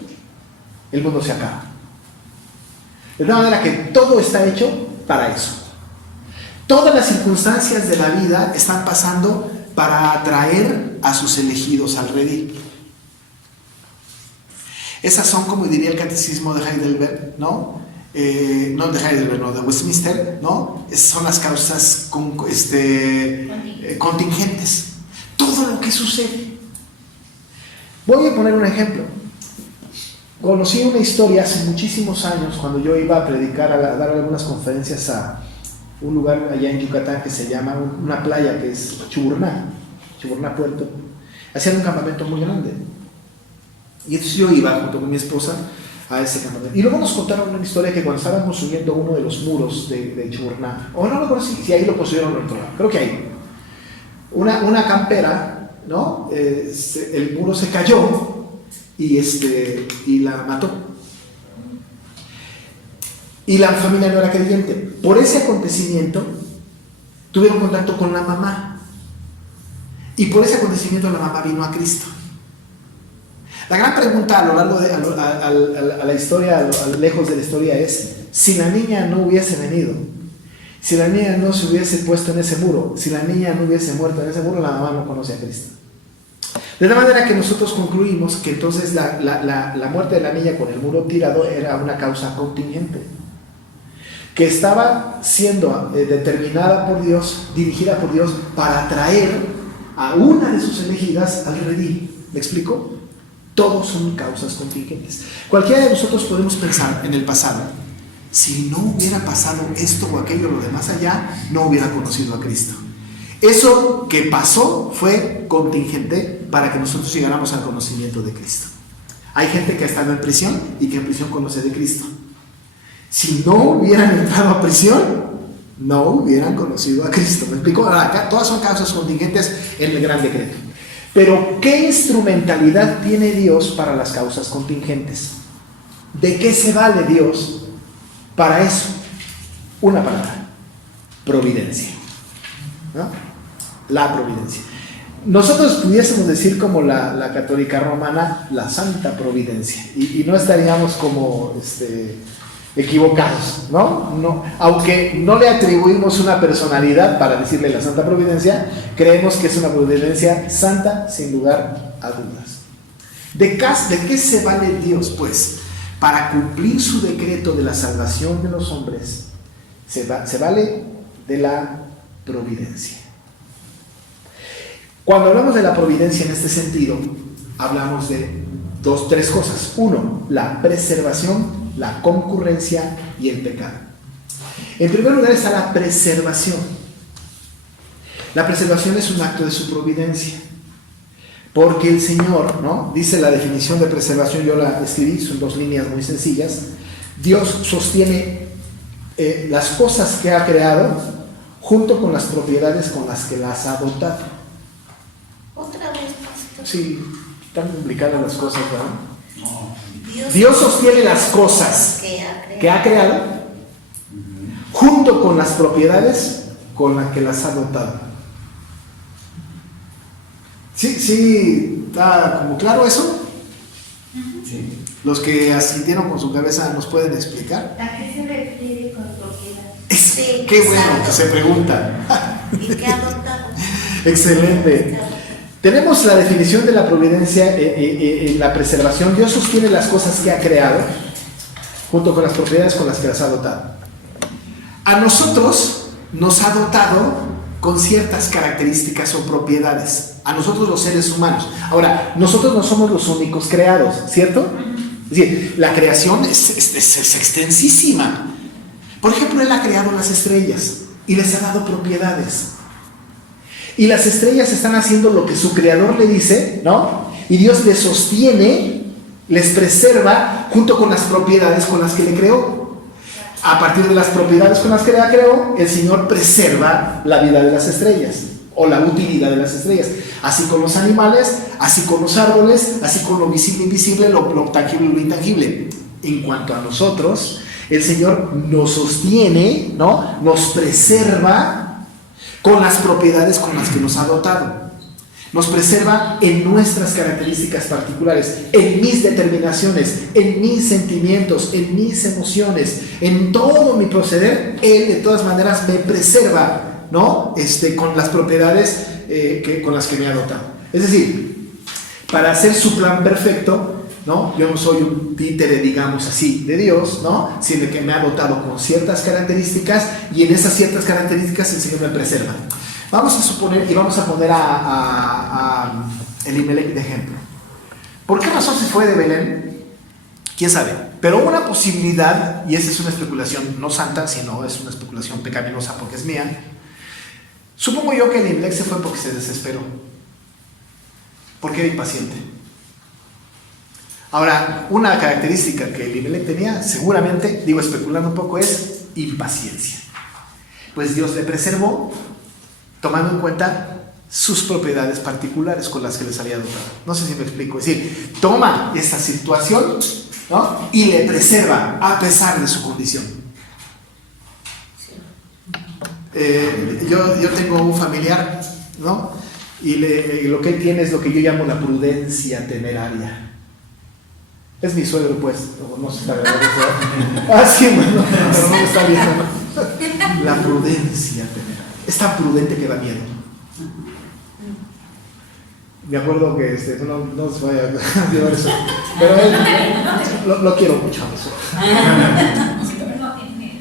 el mundo se acaba. De tal manera que todo está hecho para eso. Todas las circunstancias de la vida están pasando para atraer a sus elegidos al redil. Esas son, como diría el catecismo de Heidelberg, ¿no? No de Heidelberg, no, de Westminster, ¿no? Son las causas contingentes. Todo lo que sucede. Voy a poner un ejemplo. Conocí una historia hace muchísimos años cuando yo iba a predicar, a dar algunas conferencias a un lugar allá en Yucatán que se llama una playa que es Chuburná Puerto. Hacían un campamento muy grande. Y entonces yo iba junto con mi esposa a ese campamento. Y luego nos contaron una historia que cuando estábamos subiendo uno de los muros de Chuburná, o no recuerdo si ahí lo construyeron en otro lado, creo que ahí, una campera, ¿no? El muro se cayó y la mató. Y la familia no era creyente. Por ese acontecimiento tuvieron contacto con la mamá. Y por ese acontecimiento la mamá vino a Cristo. La gran pregunta a lo largo de a la historia, lejos de la historia, es: si la niña no hubiese venido, si la niña no se hubiese puesto en ese muro, si la niña no hubiese muerto en ese muro, la mamá no conoce a Cristo. De tal manera que nosotros concluimos que entonces la muerte de la niña con el muro tirado era una causa contingente, que estaba siendo determinada por Dios, dirigida por Dios, para atraer a una de sus elegidas al redil. ¿Me explico? Todos son causas contingentes. Cualquiera de nosotros podemos pensar en el pasado: si no hubiera pasado esto o aquello, lo demás allá, no hubiera conocido a Cristo. Eso que pasó fue contingente para que nosotros llegáramos al conocimiento de Cristo. Hay gente que ha estado en prisión y que en prisión conoce de Cristo. Si no hubieran entrado a prisión, no hubieran conocido a Cristo. ¿Me explico? Acá todas son causas contingentes en el gran decreto. Pero ¿qué instrumentalidad tiene Dios para las causas contingentes? ¿De qué se vale Dios para eso? Una palabra: providencia. ¿No? La providencia. Nosotros pudiésemos decir, como la católica romana, la santa providencia, y no estaríamos como equivocados, ¿no? Aunque no le atribuimos una personalidad para decirle la santa providencia, creemos que es una providencia santa sin lugar a dudas. ¿De qué se vale Dios? Pues para cumplir su decreto de la salvación de los hombres, se vale de la providencia. Cuando hablamos de la providencia en este sentido, hablamos de tres cosas. Uno, la preservación, la concurrencia y el pecado. En primer lugar está la preservación. La preservación es un acto de su providencia, porque el Señor, ¿no? Dice la definición de preservación, yo la escribí, son 2 líneas muy sencillas. Dios sostiene las cosas que ha creado junto con las propiedades con las que las ha dotado. Otra vez, pastor. Sí, están complicadas las cosas, ¿verdad? Dios sostiene las cosas que ha creado junto con las propiedades con las que las ha dotado. ¿Sí está como claro eso? Sí. Los que asintieron con su cabeza nos pueden explicar. ¿A qué se refiere con propiedad? Sí, Qué bueno exacto. que se preguntan. ¿Y qué adoptamos? Excelente. Tenemos la definición de la providencia en la preservación. Dios sostiene las cosas que ha creado junto con las propiedades con las que las ha dotado. A nosotros nos ha dotado con ciertas características o propiedades, a nosotros los seres humanos. Ahora, nosotros no somos los únicos creados, ¿cierto? Es decir, la creación es extensísima. Por ejemplo, Él ha creado las estrellas y les ha dado propiedades. Y las estrellas están haciendo lo que su creador le dice, ¿no? Y Dios les sostiene, les preserva junto con las propiedades con las que le creó. A partir de las propiedades con las que la creó, el Señor preserva la vida de las estrellas o la utilidad de las estrellas. Así con los animales, así con los árboles, así con lo visible e invisible, lo tangible y lo intangible. En cuanto a nosotros, el Señor nos sostiene, ¿no? Nos preserva con las propiedades con las que nos ha dotado. Nos preserva en nuestras características particulares, en mis determinaciones, en mis sentimientos, en mis emociones, en todo mi proceder. Él de todas maneras me preserva, ¿no? Con las propiedades con las que me ha dotado. Es decir, para hacer su plan perfecto, ¿no? Yo no soy un títere, digamos así, de Dios, ¿no? Sino que me ha dotado con ciertas características, y en esas ciertas características el Señor me preserva. Vamos a suponer y vamos a poner a Elimelech de ejemplo. ¿Por qué razón se fue de Belén? ¿Quién sabe? Pero una posibilidad, y esa es una especulación no santa, sino es una especulación pecaminosa porque es mía. Supongo yo que Elimelech se fue porque se desesperó, porque era impaciente. Ahora, una característica que Elimelech tenía, seguramente, digo especulando un poco, es impaciencia. Pues Dios le preservó tomando en cuenta sus propiedades particulares con las que les había dotado. No sé si me explico. Es decir, toma esta situación, ¿no? Y le preserva a pesar de su condición. Yo tengo un familiar, ¿no? Y lo que él tiene es lo que yo llamo la prudencia temeraria. Es mi suegro, pues, no se está grabando eso. Ah, sí, bueno, pero no me está viendo, ¿no? La prudencia temeraria. Es tan prudente que da miedo. Me acuerdo que no se vaya a llevar eso, pero él, lo quiero mucho a eso.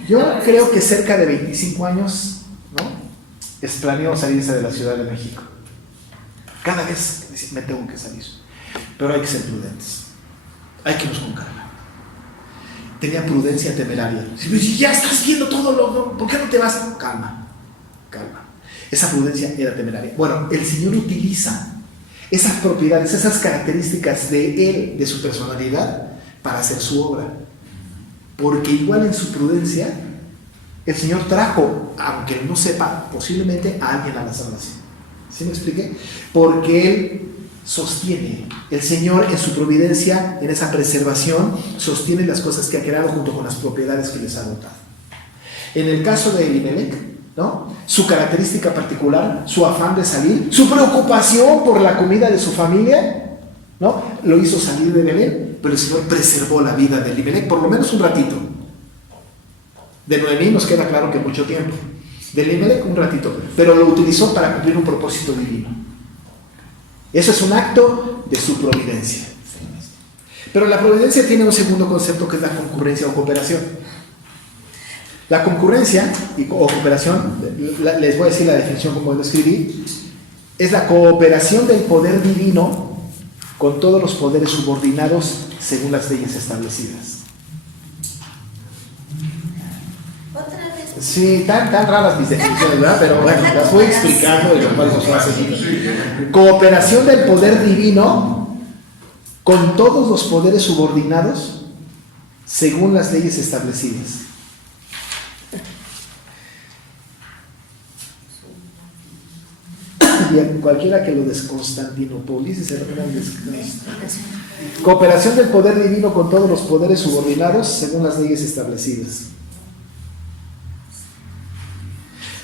Yo creo que cerca de 25 años, ¿no? Planeó salirse de la Ciudad de México. Cada vez me tengo que salir, pero hay que ser prudentes. Hay que irnos con calma. Tenía prudencia temeraria. Si ya estás viendo todo, ¿por qué no te vas? Calma, calma. Esa prudencia era temeraria. Bueno, el Señor utiliza esas propiedades, esas características de Él, de su personalidad, para hacer su obra. Porque igual en su prudencia, el Señor trajo, aunque no sepa, posiblemente a alguien a la salvación. ¿Sí me expliqué? Porque Él sostiene, el Señor en su providencia, en esa preservación, sostiene las cosas que ha creado junto con las propiedades que les ha dotado. En el caso de Elimelech, ¿no? Su característica particular, su afán de salir, su preocupación por la comida de su familia, ¿no? Lo hizo salir de Belén, pero el Señor preservó la vida de Elimelech por lo menos un ratito. De Noemí nos queda claro que mucho tiempo, de Elimelech un ratito, pero lo utilizó para cumplir un propósito divino. Eso es un acto de su providencia. Pero la providencia tiene un segundo concepto, que es la concurrencia o cooperación. La concurrencia o cooperación, les voy a decir la definición como lo escribí, es la cooperación del poder divino con todos los poderes subordinados según las leyes establecidas. Otra vez. Sí, tan raras mis definiciones, ¿verdad? Pero bueno, las voy explicando y después nos va a seguir. Cooperación del poder divino con todos los poderes subordinados según las leyes establecidas. Y cualquiera que lo desconstantinopolice se cooperación del poder divino con todos los poderes subordinados según las leyes establecidas.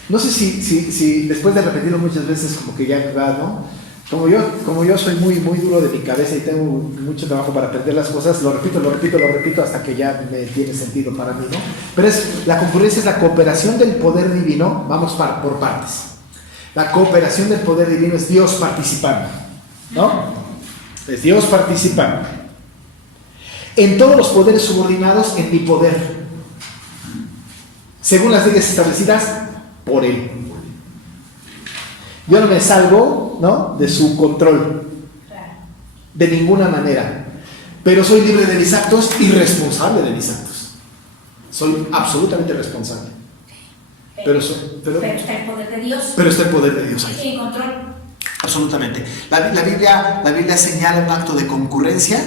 No sé si después de repetirlo muchas veces como que ya va, ¿no? Como yo soy muy duro de mi cabeza y tengo mucho trabajo para aprender las cosas, lo repito hasta que ya me tiene sentido para mí, ¿no? Pero la concurrencia es la cooperación del poder divino, vamos por partes. La cooperación del poder divino es Dios participando, ¿no? Es Dios participando en todos los poderes subordinados en mi poder, según las leyes establecidas por Él. Yo no me salgo, ¿no?, de su control de ninguna manera, pero soy libre de mis actos y responsable de mis actos. Soy absolutamente responsable. Pero está el poder de Dios. Pero está el poder de Dios ahí. Y en control. Absolutamente. La Biblia señala un acto de concurrencia,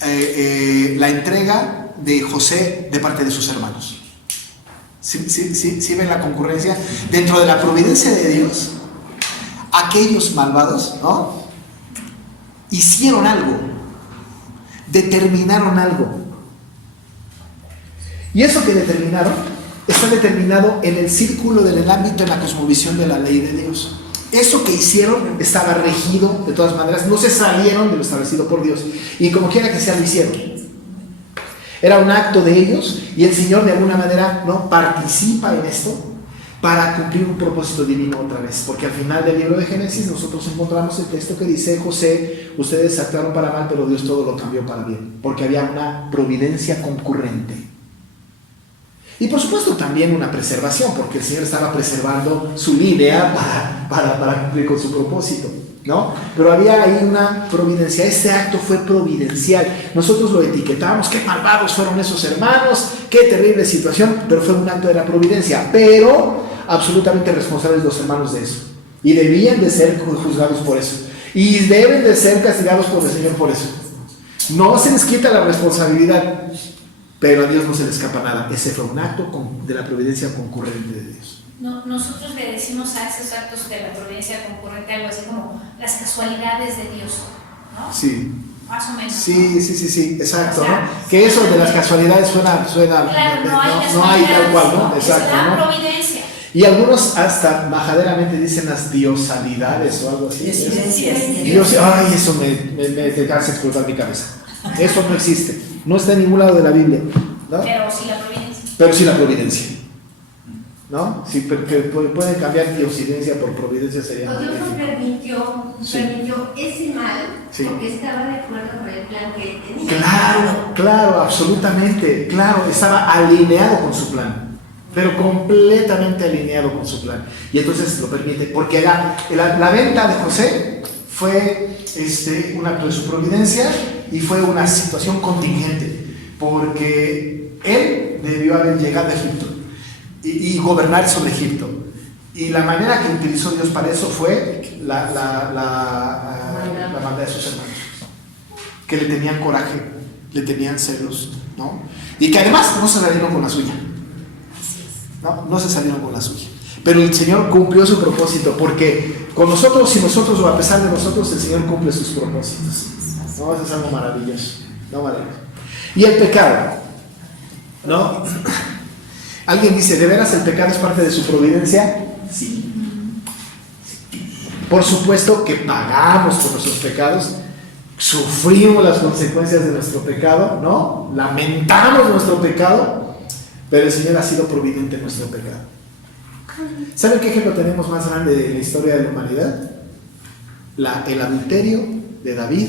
la entrega de José de parte de sus hermanos. ¿Sí ven la concurrencia? Dentro de la providencia de Dios, aquellos malvados, ¿no?, hicieron algo, determinaron algo. Y eso que determinaron está determinado en el círculo, en el ámbito, en la cosmovisión de la ley de Dios. Eso que hicieron estaba regido, de todas maneras, no se salieron de lo establecido por Dios. Y como quiera que sea, lo hicieron. Era un acto de ellos y el Señor de alguna manera, ¿no?, participa en esto para cumplir un propósito divino otra vez. Porque al final del libro de Génesis nosotros encontramos el texto que dice: José, ustedes actuaron para mal, pero Dios todo lo cambió para bien. Porque había una providencia concurrente. Y por supuesto también una preservación, porque el Señor estaba preservando su línea para cumplir con su propósito, ¿no? Pero había ahí una providencia. Este acto fue providencial. Nosotros lo etiquetamos: qué malvados fueron esos hermanos, qué terrible situación, pero fue un acto de la providencia. Pero absolutamente responsables los hermanos de eso. Y debían de ser juzgados por eso. Y deben de ser castigados por el Señor por eso. No se les quita la responsabilidad, pero a Dios no se le escapa nada. Ese fue un acto de la providencia concurrente de Dios. No, nosotros le decimos a esos actos de la providencia concurrente algo así como las casualidades de Dios, ¿no? Sí. Más o menos. Sí, exacto, O sea, ¿no? Que eso de las casualidades suena claro, no hay no hay tal cual, ¿no? es Exacto, la ¿no? providencia. Y algunos hasta majaderamente dicen las diosalidades o algo así. Dios, ay, eso me hace explotar mi cabeza. Eso no existe. No está en ningún lado de la Biblia, ¿no? Pero sí la providencia. Pero sí la providencia, ¿no? Sí, porque pueden cambiar diosidencia por providencia, sería Dios nos magnífico. permitió ese mal, Sí. porque estaba de acuerdo con el plan que tenía. Claro, absolutamente, claro, estaba alineado con su plan, pero completamente alineado con su plan. Y entonces lo permite, porque la venta de José fue un acto de su providencia y fue una situación contingente, porque él debió haber llegado a Egipto y gobernar sobre Egipto. Y la manera que utilizó Dios para eso fue la maldad de sus hermanos, que le tenían coraje, le tenían celos, ¿no? Y que además no se salieron con la suya. No se salieron con la suya. Pero el Señor cumplió su propósito, porque con nosotros, sin nosotros o a pesar de nosotros, el Señor cumple sus propósitos. No, eso es algo maravilloso, ¿no? Maravilloso. Y el pecado, ¿no? Alguien dice: ¿de veras el pecado es parte de su providencia? Sí. Por supuesto que pagamos por nuestros pecados, sufrimos las consecuencias de nuestro pecado, ¿no? Lamentamos nuestro pecado, pero el Señor ha sido providente en nuestro pecado. ¿Saben qué ejemplo tenemos más grande de la historia de la humanidad? El adulterio de David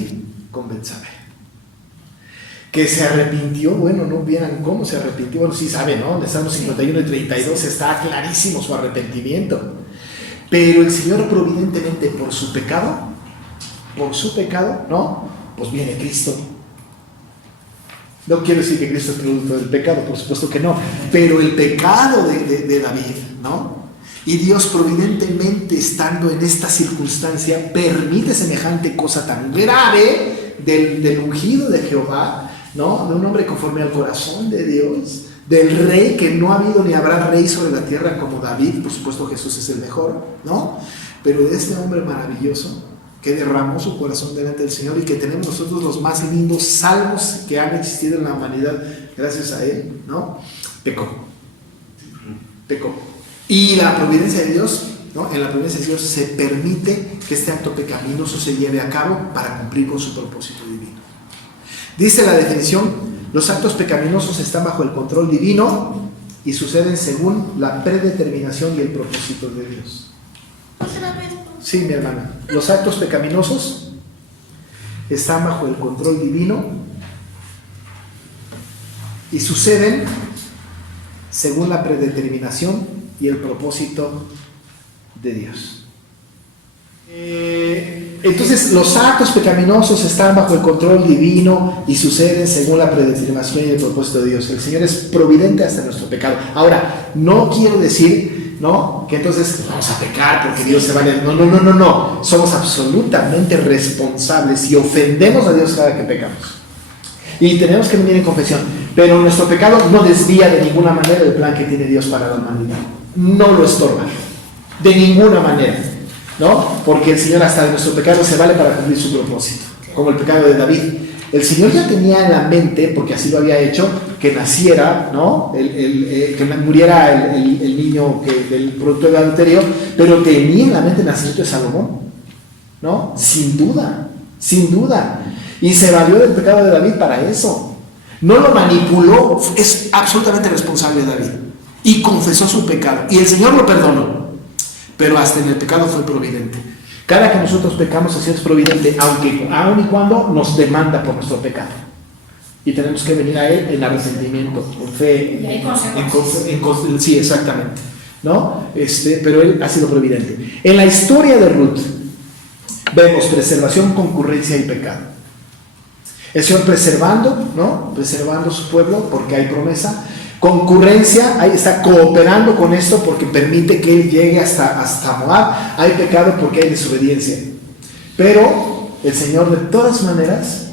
con Betsabé. Que se arrepintió, bueno, no vieran cómo se arrepintió, bueno, sí saben, ¿no? Donde están los 51 y 32 está clarísimo su arrepentimiento. Pero el Señor providentemente por su pecado, ¿no? Pues viene Cristo. No quiero decir que Cristo es producto del pecado, por supuesto que no, pero el pecado de David, ¿no? Y Dios providentemente, estando en esta circunstancia, permite semejante cosa tan grave del ungido de Jehová, ¿no? De un hombre conforme al corazón de Dios, del rey que no ha habido ni habrá rey sobre la tierra como David. Por supuesto Jesús es el mejor, ¿no? Pero de este hombre maravilloso que derramó su corazón delante del Señor y que tenemos nosotros los más lindos salmos que han existido en la humanidad gracias a él, ¿no? Pecó. Y la providencia de Dios, ¿no? En la providencia de Dios se permite que este acto pecaminoso se lleve a cabo para cumplir con su propósito divino. Dice la definición: los actos pecaminosos están bajo el control divino y suceden según la predeterminación y el propósito de Dios. ¿Otra vez? Sí, mi hermana. Los actos pecaminosos están bajo el control divino y suceden según la predeterminación y el propósito de Dios. Entonces los actos pecaminosos están bajo el control divino y suceden según la predestinación y el propósito de Dios. El Señor es providente hasta nuestro pecado. Ahora, no quiero decir, ¿no?, que entonces vamos a pecar porque Dios se va a... No. Somos absolutamente responsables y ofendemos a Dios cada que pecamos. Y tenemos que venir en confesión. Pero nuestro pecado no desvía de ninguna manera el plan que tiene Dios para la humanidad. No lo estorba. De ninguna manera. ¿No? Porque el Señor hasta de nuestro pecado se vale para cumplir su propósito, como el pecado de David. El Señor ya tenía en la mente, porque así lo había hecho, que naciera, ¿no?, que muriera el niño del producto del adulterio, pero tenía en la mente el nacimiento de Salomón, ¿no? Sin duda. Y se valió del pecado de David para eso. No lo manipuló, es absolutamente responsable de David. Y confesó su pecado. Y el Señor lo perdonó. Pero hasta en el pecado fue providente. Cada que nosotros pecamos, así es providente, aun y cuando nos demanda por nuestro pecado. Y tenemos que venir a Él en arrepentimiento, en fe, sí, exactamente, ¿no? Pero Él ha sido providente. En la historia de Ruth vemos preservación, concurrencia y pecado. El Señor preservando, ¿no?, preservando su pueblo porque hay promesa. Concurrencia, ahí está cooperando con esto porque permite que él llegue hasta Moab. Hay pecado porque hay desobediencia. Pero el Señor de todas maneras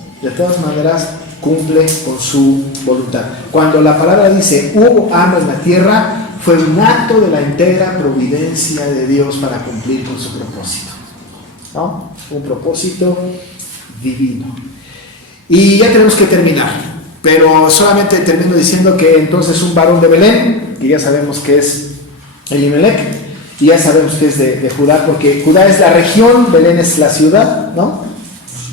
cumple con su voluntad. Cuando la palabra dice hubo hambre en la tierra, fue un acto de la entera providencia de Dios para cumplir con su propósito, ¿no? Un propósito divino. Y ya tenemos que terminar. Pero solamente termino diciendo que entonces un varón de Belén, que ya sabemos que es Elimelech, y ya sabemos que es de Judá, porque Judá es la región, Belén es la ciudad, ¿no?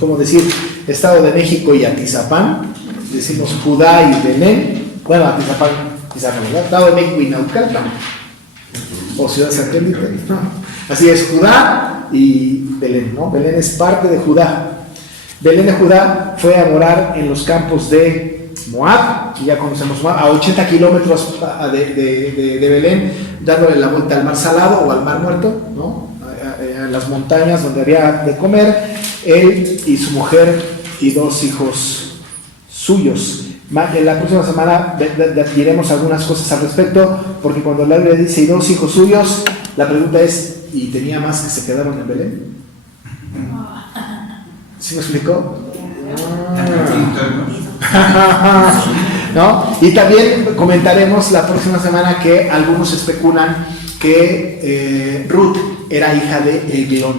Como decir Estado de México y Atizapán, decimos Judá y Belén, bueno, Atizapán, ¿verdad? Estado de México y Naucalpan, o ciudad satélite, ¿no? Así es, Judá y Belén, ¿no? Belén es parte de Judá. Belén de Judá fue a morar en los campos de Moab, que ya conocemos Moab, a 80 kilómetros de Belén, dándole la vuelta al mar Salado o al mar Muerto, ¿no? A las montañas donde había de comer, él y su mujer y 2 hijos suyos. En la próxima semana diremos algunas cosas al respecto, porque cuando la Biblia dice y 2 hijos suyos, la pregunta es, ¿y tenía más que se quedaron en Belén? ¿Sí me explicó? ¿No? Y también comentaremos la próxima semana que algunos especulan que Ruth era hija de Eglón,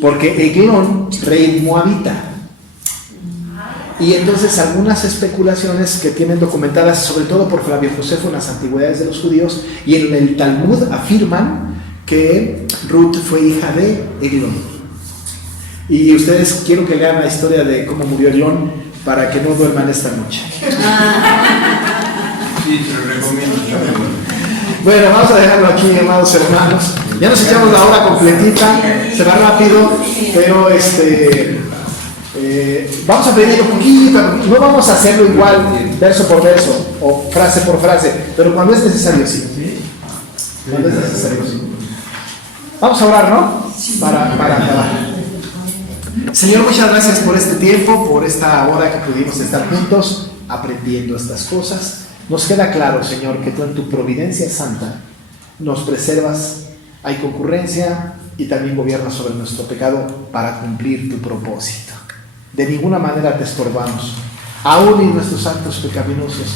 porque Eglón, rey moabita. Y entonces algunas especulaciones que tienen documentadas, sobre todo por Flavio Josefo en las Antigüedades de los Judíos y en el Talmud, afirman que Ruth fue hija de Eglón. Y ustedes quiero que lean la historia de cómo murió Eglón para que no duerman esta noche. Sí, te lo recomiendo. Bueno, vamos a dejarlo aquí, amados hermanos. Ya nos echamos la hora completita, se va rápido, pero vamos a pedir un poquito, no vamos a hacerlo igual, verso por verso o frase por frase, pero cuando es necesario, sí. Cuando es necesario, sí. Vamos a orar, ¿no? Para acabar. Señor, muchas gracias por este tiempo, por esta hora que pudimos estar juntos aprendiendo estas cosas. Nos queda claro, Señor, que tú en tu providencia santa nos preservas, hay concurrencia y también gobiernas sobre nuestro pecado para cumplir tu propósito. De ninguna manera te estorbamos, aún y nuestros actos pecaminosos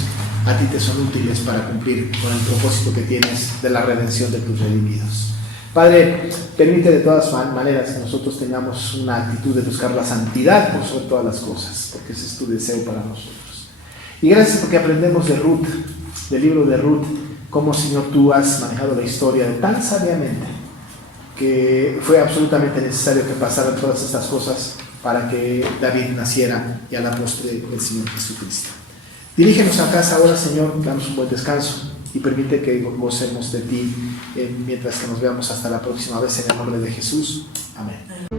a ti te son útiles para cumplir con el propósito que tienes de la redención de tus redimidos. Padre, permite de todas maneras que nosotros tengamos una actitud de buscar la santidad por sobre todas las cosas, porque ese es tu deseo para nosotros. Y gracias porque aprendemos de Ruth, del libro de Ruth, cómo, Señor, tú has manejado la historia tan sabiamente que fue absolutamente necesario que pasaran todas estas cosas para que David naciera y a la postre el Señor Jesucristo. Dirígenos a casa ahora, Señor, danos un buen descanso y permite que gocemos de ti mientras que nos veamos hasta la próxima vez en el nombre de Jesús. Amén.